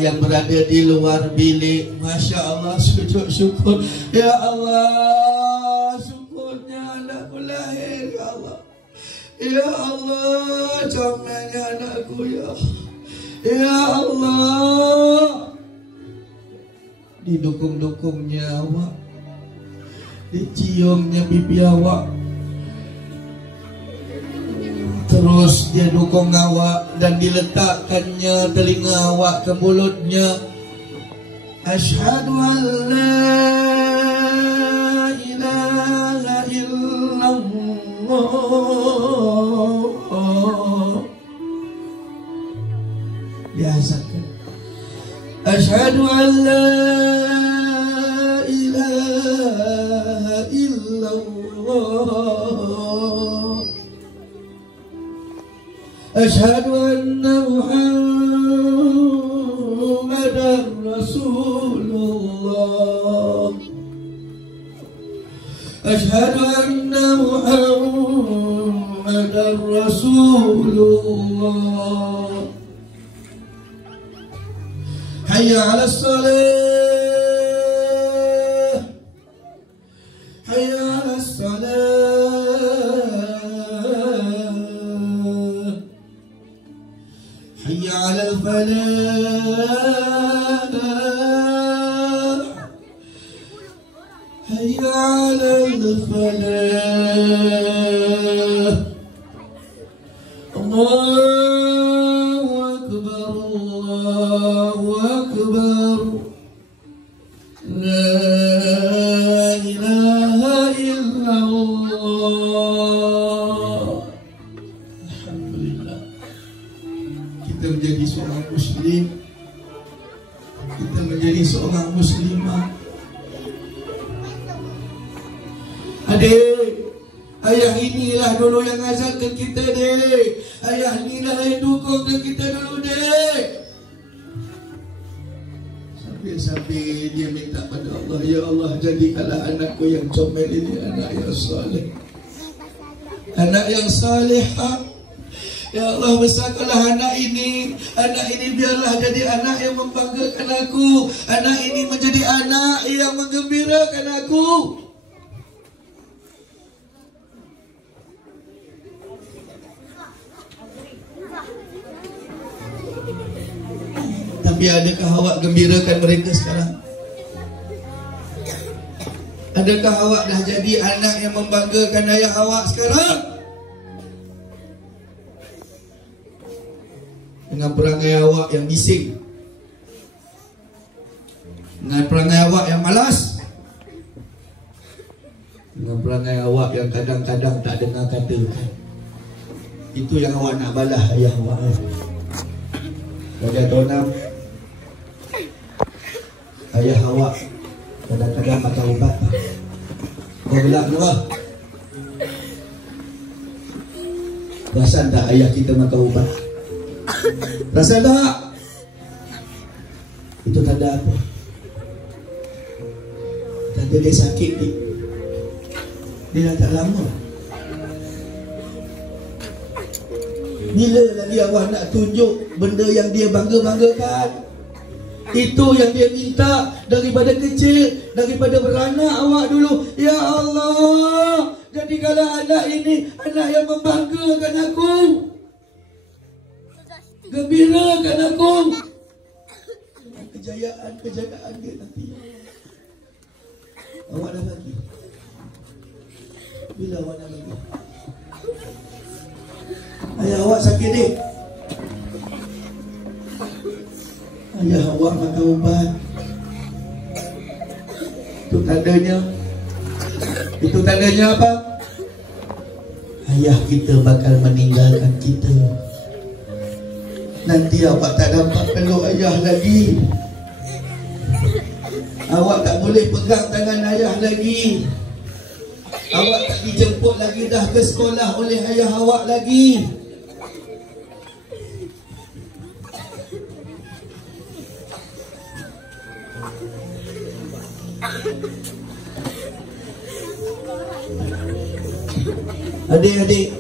yang berada di luar bilik, Masya Allah, sujud syukur. Ya Allah, syukurnya anakku lahir, ya Allah. Ya Allah, comelnya anakku, ya Allah. Didukung-dukungnya awak, diciumnya pipi awak, terus dia dukung awak dan diletakkannya telinga awak ke mulutnya. Asyhadu an la ilaha illallah. Biasakan. Asyhadu an la ilaha illallah. Asyhadu anna Muhammadar Rasulullah. Asyhadu anna Muhammadar Rasulullah. Hayya 'alas salah. Hayya 'alas salah. Hayya 'alal falah. Hayya 'alal falah. Allahu akbar, Allahu akbar. La ilaha illallah. Alhamdulillah, kita menjadi seorang muslim, kita menjadi seorang muslimah. Adik, ayah inilah dulu yang azalkan kita, dek. Ayah inilah yang dukungkan kita dulu, dek. Sampai dia minta pada Allah, ya Allah, jadikanlah anakku yang comel ini anak yang soleh, anak yang salihah. Ya Allah, besarkanlah anak ini biarlah jadi anak yang membanggakan aku. Anak ini menjadi anak yang menggembirakan aku. Tapi adakah awak gembirakan mereka sekarang? Adakah awak dah jadi anak yang membanggakan ayah awak sekarang? Dengan perangai awak yang bising, dengan perangai awak yang malas, dengan perangai awak yang kadang-kadang tak dengar kata. Itu yang awak nak balas ayah awak. Pada tahun 6, ayah awak kadang-kadang makan ubat. Kau gelap kenapa? Perasan tak ayah kita makan ubat? Perasan tak? Itu tanda apa? Tanda dia sakit ni. Dia dah tak lama. Bila lagi awak nak tunjuk benda yang dia bangga-banggakan? Itu yang dia minta daripada kecil, daripada beranak awak dulu. Ya Allah, jadikanlah anak ini anak yang membanggakan aku, gembirakan aku. Kejayaan dia nanti awak dah bagi. Bila awak dah bagi? Ayah awak sakit ni, ayah awak makan ubat. Itu tandanya apa? Ayah kita bakal meninggalkan kita. Nanti awak tak dapat peluk ayah lagi. Awak tak boleh pegang tangan ayah lagi. Awak tak dijemput lagi dah ke sekolah oleh ayah awak lagi. Adik-adik,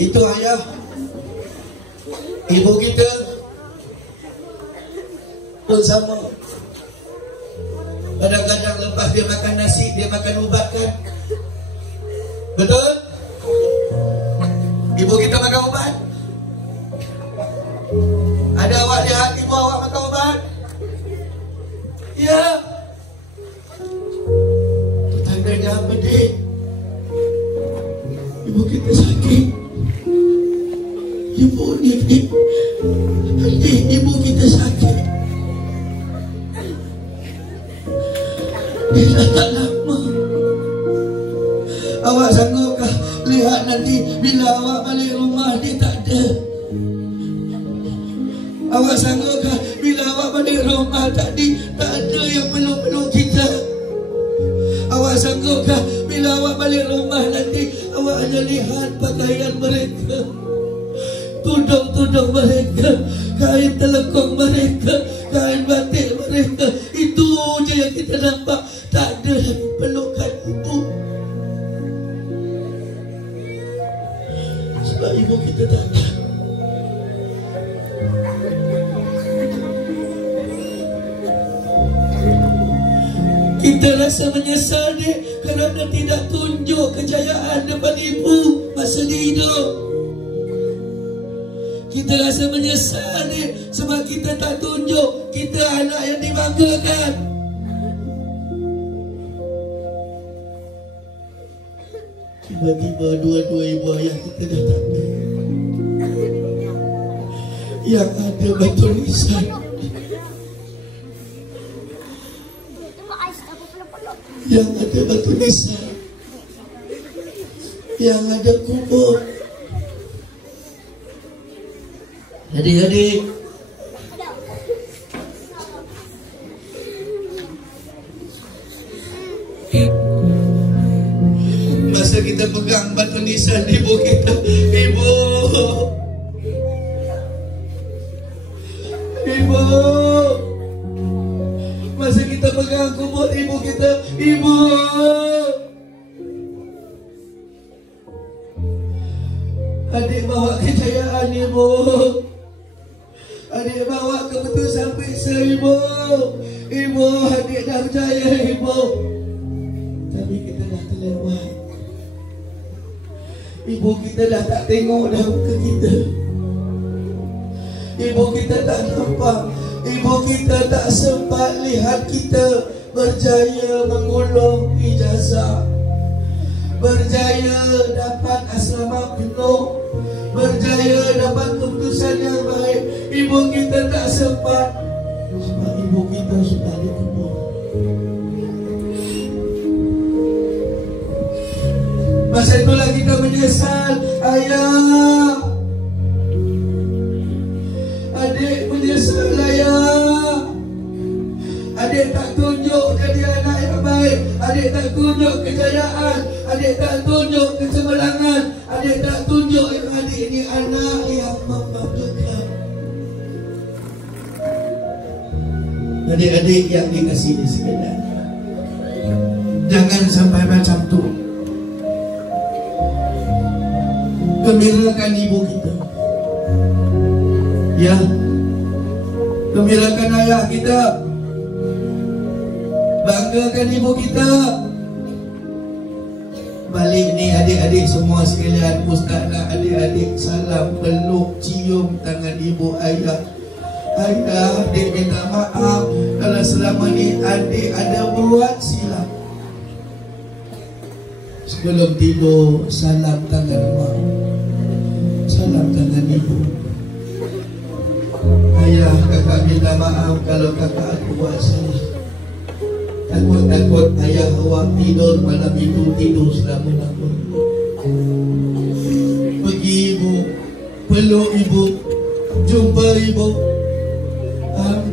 itu ayah Ibu kita pun sama. Kadang-kadang lepas dia makan nasi, dia makan ubat kan? Betul? Ibu kita makan ubat? Ada awak lihat ibu awak makan ubat? Ya. Itu tandanya apa, Dik? Ibu kita sakit. Ibu ni, Dik, ibu kita sakit. Dia dah tak lama. Awak sanggupkah lihat nanti bila awak balik rumah dia tak ada? Awak sanggupkah bila awak balik rumah tak ada yang peluk-peluk kita? Awak sanggupkah bila awak balik rumah nanti awak hanya lihat pakaian mereka, tudung-tudung mereka, kain telekung mereka, kain batik mereka? Itu je yang kita nampak. Tak ada pelukan ibu. Sebab ibu kita tak ada. Kita rasa menyesal ni kerana tidak tunjuk kejayaan depan ibu masa dia hidup. Kita rasa menyesal ni sebab kita tak tunjuk kita anak yang dibanggakan. Tiba-tiba dua-dua ibu ayah kita dah tak ada. Yang ada batu nisan, yang ada batu nisan, yang ada kubur. Adik-adik, masa kita pegang batu nisan ibu kita, ibu, masa kita pegang kubur ibu kita, ibu, adik bawa kejayaan ibu, adik bawa keputusan periksa ibu, adik dah berjaya ibu. Tapi kita dah terlewat. Ibu kita dah tak tengok dah muka kita. Ibu kita tak nampak. Ibu kita tak sempat lihat kita berjaya mengulung ijazah, berjaya dapat asrama penuh, berjaya dapat keputusan yang baik. Ibu kita tak sempat sebab ibu kita sudah dikubur. Masa itulah kita menyesal. Ayah, adik menyesal ayah. Adik tak tunjuk jadi anak yang baik. Adik tak tunjuk kejayaan. Adik tak tunjuk kecemerlangan. Adik tak tunjuk yang adik ini anak yang membanggakan. Adik-adik yang dikasihi sekalian, jangan sampai macam tu. Gembirakan ibu kita, ya, gembirakan ayah kita, banggakan ibu kita. Balik ni adik-adik semua sekalian, ustaz nak adik-adik salam, peluk, cium tangan ibu ayah. Ayah, adik minta maaf kalau selama ni adik ada buat silap. Sebelum tidur, salam tangan mak, salam tangan ibu. Ayah, kakak minta maaf kalau kakak aku buat salah. Takut-takut ayah awak tidur malam itu tidur selama-lamanya. Pergi ibu, peluk ibu, jumpa ibu.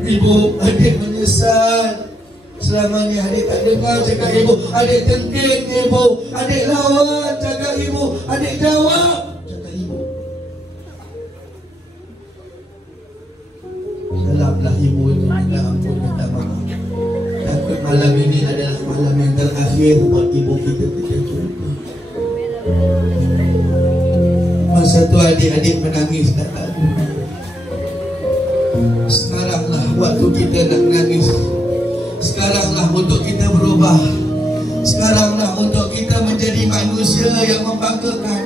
Ibu, adik menyesal. Selama ni adik tak dengar cakap ibu. Adik tengking ibu, adik lawan cakap ibu, adik jawab cakap ibu. Salamlah ibu itu, minta ampun, minta maaf. Takut malam ini adalah malam yang terakhir buat ibu kita jumpa. Masa tu adik-adik menangis, tak tahu. Sekaranglah waktu kita nak menangis. Sekaranglah untuk kita berubah. Sekaranglah untuk kita menjadi manusia yang membanggakan.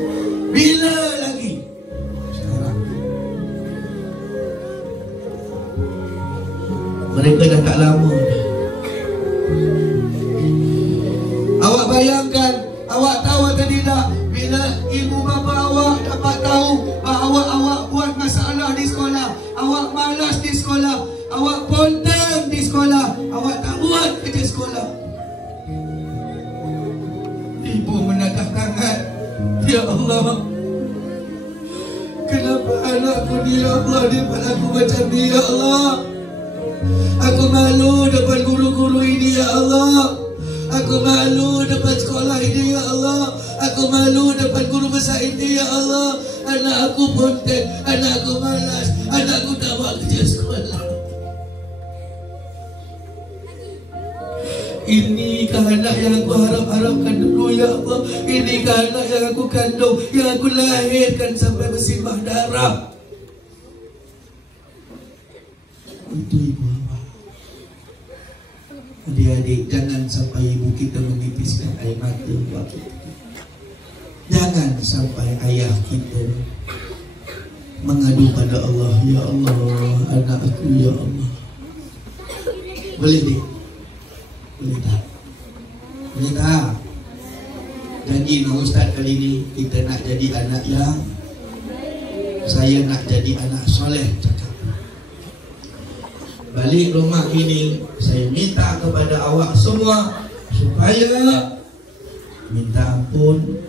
Bila lagi? Sekarang. Mereka dah tak lama. Awak bayangkan, awak tahu atau tidak, bila ibu bapa awak dapat tahu bahawa awak buat masalah di sekolah, awak malas di sekolah, awak pontang di sekolah, awak tak buat kerja sekolah, ibu menadah tangan, ya Allah, kenapa anakku ni, ya Allah, dia buat aku macam ni, ya Allah. Aku malu depan guru-guru ini, ya Allah. Aku malu depan sekolah ini, ya Allah. Aku malu depan guru besar ini, ya Allah. Anak aku ponteng, anak aku malas, anak aku tak buat kerja sekolah. Inikah anak yang aku harap-harapkan dulu, ya Allah. Inikah anak yang aku kandung, yang aku lahirkan sampai bersimbah darah. Itu ibu bapa. Adik-adik, jangan sampai ibu kita menitiskan air mata buat kita. Jangan sampai ayah kita mengadu pada Allah, ya Allah, anak aku, ya Allah. Boleh dik? Boleh tak? Boleh tak? Janji dengan Ustaz kali ini, kita nak jadi anak yang, saya nak jadi anak soleh. Balik rumah ini, saya minta kepada awak semua supaya minta ampun,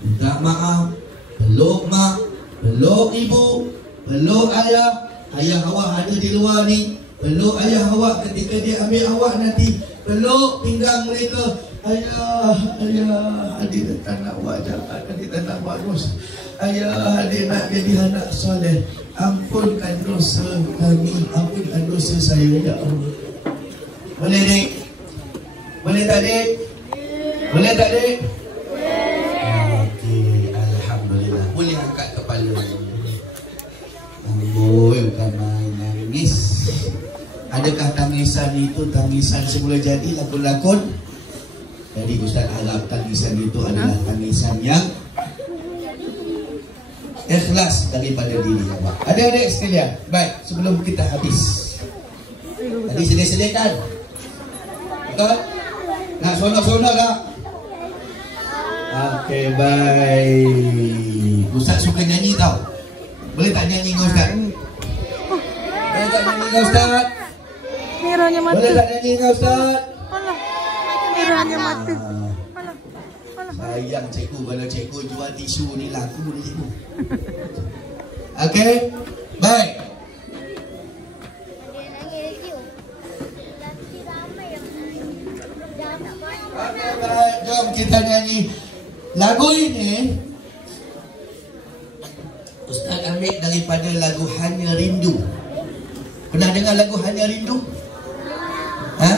minta maaf, peluk mak, peluk ibu, peluk ayah. Ayah awak ada di luar ni, peluk ayah awak ketika dia ambil awak nanti, peluk pinggang mereka. Ayah, ayah, adik tak nak buat jahat, adik tak nak buat dosa. Ayah, adik nak jadi anak soleh. Ampunkan dosa kami, ampunkan dosa saya, ya Allah. Boleh dik? Boleh tak dik? Boleh tak dik? Okey, Alhamdulillah. Boleh angkat kepala. Amboi, bukan main nangis. Adakah tangisan itu tangisan semula jadi lakon-lakon? Jadi Ustaz harap tangisan itu adalah tangisan yang ikhlas daripada diri awak. Adik-adik sekalian, baik, sebelum kita habis, tadi sedih-sedih kan? Betul? Nak sonok-sonok tak? Okey, baik. Ustaz suka nyanyi tau. Boleh tak nyanyi dengan Ustaz? Boleh tak nyanyi dengan Ustaz? Merahnya mata. Boleh tak nyanyi dengan Ustaz? Alah, merahnya mata. Sayang cikgu kalau cikgu jual tisu ni laku ni cikgu. Okey, baik. Okey, baik. Jom kita nyanyi lagu ini. Ustaz ambil daripada lagu Hanya Rindu. Pernah dengar lagu Hanya Rindu? Ha?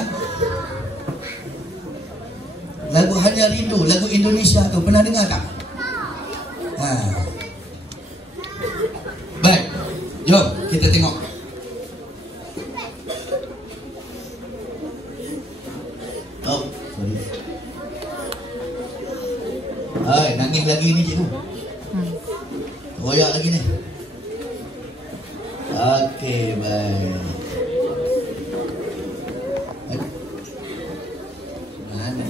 Lagu Hanya Rindu, lagu Indonesia tu pernah dengar tak? Ha. Baik, jom kita tengok. Oh, sorry. Hai, nangis lagi ni cikgu. Royak lagi ni. Okey, baik. Mana?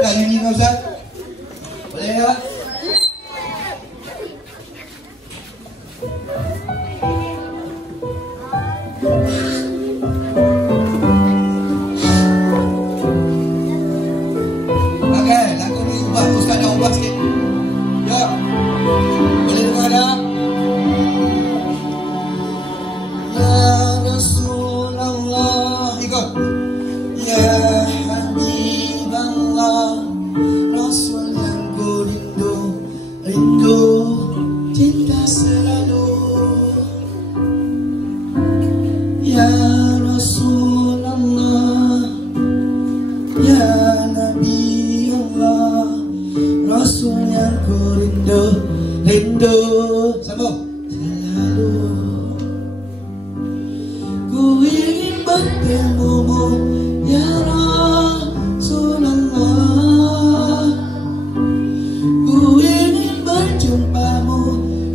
Nak nyanyi dengan Ustaz? Boleh tak? Tambah sikit. Ya. Boleh dengar tak? Ya Rasulullah. Ikut. Ya Habiballah, Rasul yang ku rindu, rindu cinta selalu. Ya Rasulullah, ya Nabi Allah, Rasul yang ku rindu, rindu sambung selalu. Ku ingin bertemumu ya Rasulullah, ku ingin berjumpamu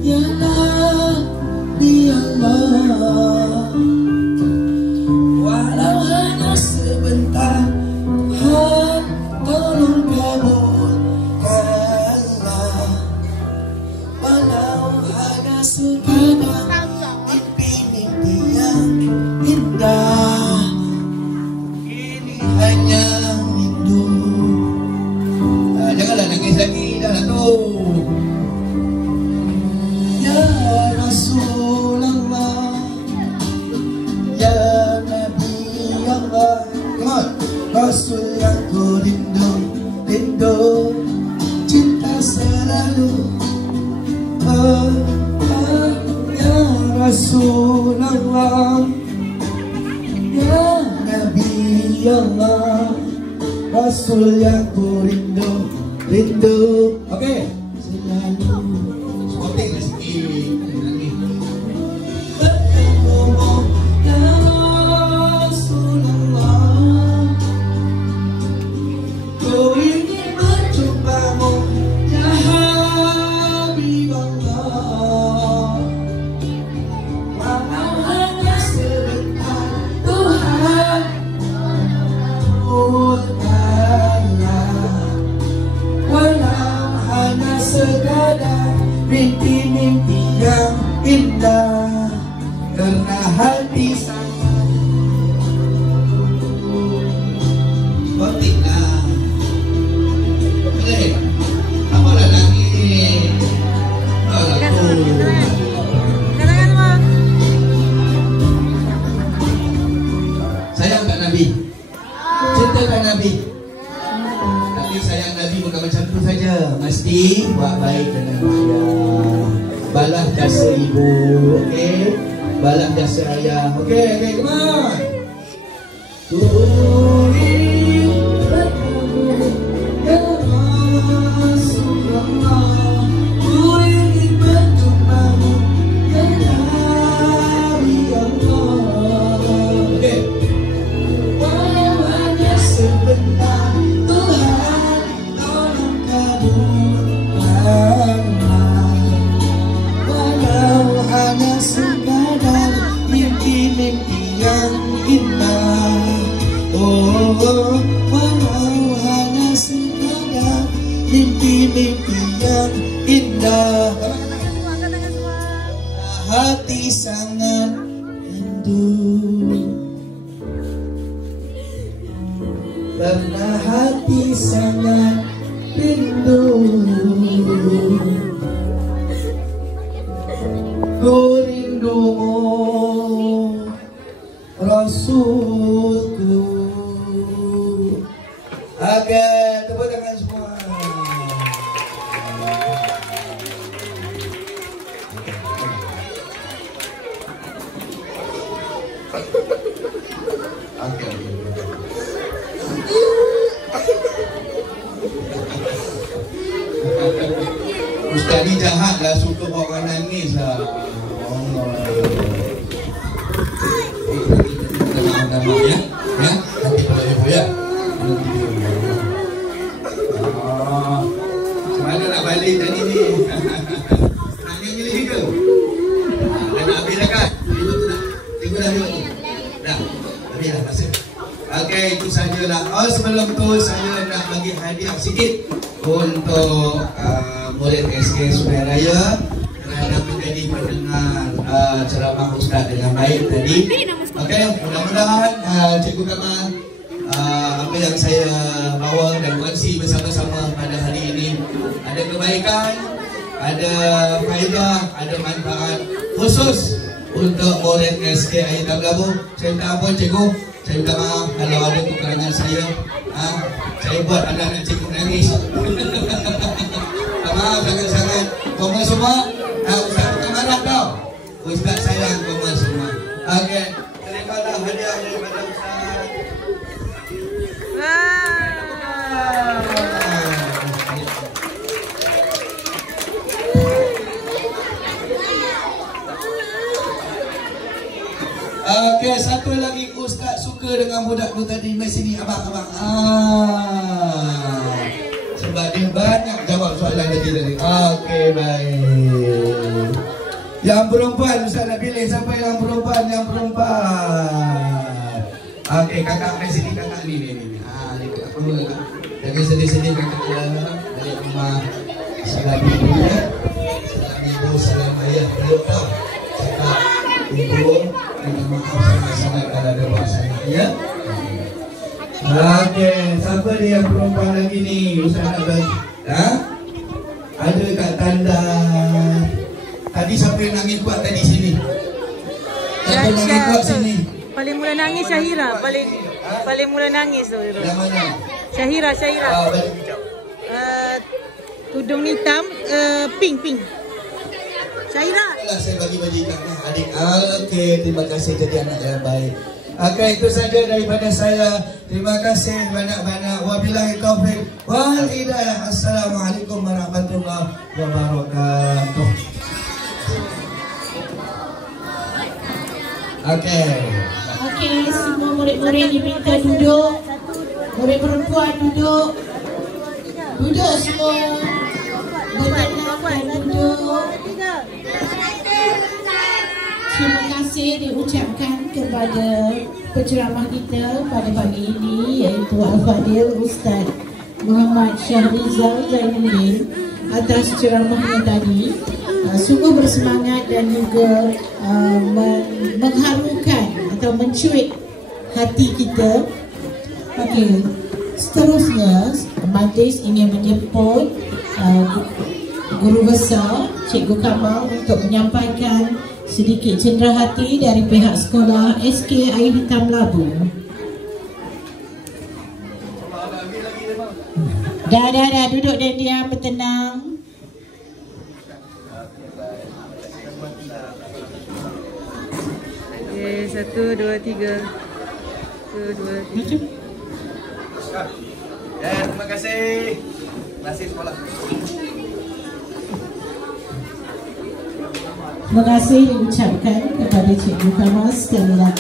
ya Nabi Allah. Walau hanya sebentar, Tuhan tolong kabulkanlah. Walau hanya sekadar mimpi-mimpi yang indah, ini hanya rindu. Janganlah nangis lagi, dah tu. Ya Rasulullah, ya Nabi Allah, come on. Rasul yang ku rindu, rindu cinta selalu. Oh, ya Rasulullah, ya Nabi Allah, Rasul yang ku rindu, rindu. Okey, selalu. Sporting lah sikit. Bertemumu ya Rasulullah, ku ingin berjumpamu ya Habibullah. Walau hanya sebentar, Tuhan kabulkanlah. Walau hanya sekadar mimpi-mimpi yang indah, karena hati sangat pentinglah. Boleh? Apalah lagi? Alah tu. Katakan Mak. Sayang kat Nabi, cintakan Nabi. Tapi sayang Nabi bukan macam tu saja, mesti buat baik dengan ayah, balas jasa ibu, okey? Balas jasa ayah, okey, okey, come on. Ku ingin bertemu ya Rasulullah, ku ingin berjumpamu ya Nabi Allah. Okey. Walau hanya sebentar, Tuhan tolong kabulkanlah. Walau hanya sekadar mimpi-mimpi yang indah. Oh, walau hanya sekadar mimpi-mimpi yang indah. Katakan semua. Hati sangat rindu, karena hati sangat rindu. Ku rindumu Rasulku. Agar tepuk tangan semua. Okey. Ustaz ni jahat lah, suka bawa orang nangis lah. Tenang ya, ya. Nanti kalau ibu ya. Mana nak balik tadi ni? Nak nyanyi ke? Dah nak habis dah kan? Tengok dah tengok tu. Dah, habis dah masa. Okey, itu sajalah. Oh, sebelum tu saya nak bagi hadiah sikit untuk murid SK Sungai Raya kerana menjadi pendengar ceramah Ustaz dengan baik tadi. Okey, mudah-mudahan Cikgu Kamal apa yang saya bawa dan kongsi bersama-sama pada hari ini ada kebaikan, ada faedah, ada manfaat khusus untuk murid SK Hitam Labu. Saya minta ampun cikgu, saya minta maaf kalau ada kekurangan saya. Saya buat anak-anak cikgu nangis. Maaf sangat-sangat. Koma semua, Ustaz bukan marah tau. Ustaz sayang koma semua. Okey, terimalah hadiah daripada Ustaz. Okey, satu lagi Ustaz suka dengan budak tu tadi. Mai sini abang-abang. Sebab dia banyak jawab soalan tadi. Okey, baik. Yang perempuan Ustaz nak pilih siapa yang perempuan? Yang perempuan. Okey, kakak mai sini, kakak ni. Ni tak perlu lah. Jangan sedih-sedih kakak dia. Balik rumah. Salam ibu ya. Salam ibu, salam ayah. Beritahu cakap ibu minta maaf sangat-sangat kalau ada buat saya ya. Okey, siapa dia yang perempuan lagi ni? Ustaz nak bagi. Ada kat tanda. Tadi siapa yang nangis kuat tadi sini? Siapa yang nangis kuat sini? Paling mula nangis Syahira. Paling mula nangis tu. Yang mana? Syahira. Balik hijau. Tudung hitam, pink. Syahira. Saya bagi baju hitam adik. Okey, terima kasih jadi anak yang baik. Okey, itu saja daripada saya. Terima kasih banyak-banyak. Wabillahi taufik wal hidayah. Assalamualaikum warahmatullahi wabarakatuh. Okey, semua murid-murid diminta duduk. Murid perempuan duduk. Duduk semua. Bertenang duduk. Terima kasih diucapkan kepada penceramah kita pada pagi ini, iaitu Al-Fadil Ustaz Muhammad Syahrizal Zainuddin atas ceramahnya tadi. Sungguh bersemangat dan juga mengharukan atau mencuit hati kita. Okey, seterusnya Majlis ingin menjemput Guru Besar Cikgu Kamal untuk menyampaikan sedikit cenderahati dari pihak sekolah SK Air Hitam Labu. Dah, duduk dan diam, bertenang. Okay, 1, 2, 3. 1, 2, 3. Terima kasih. Terima kasih sekolah. Terima kasih diucapkan kepada Cikgu Kamal sekali lagi.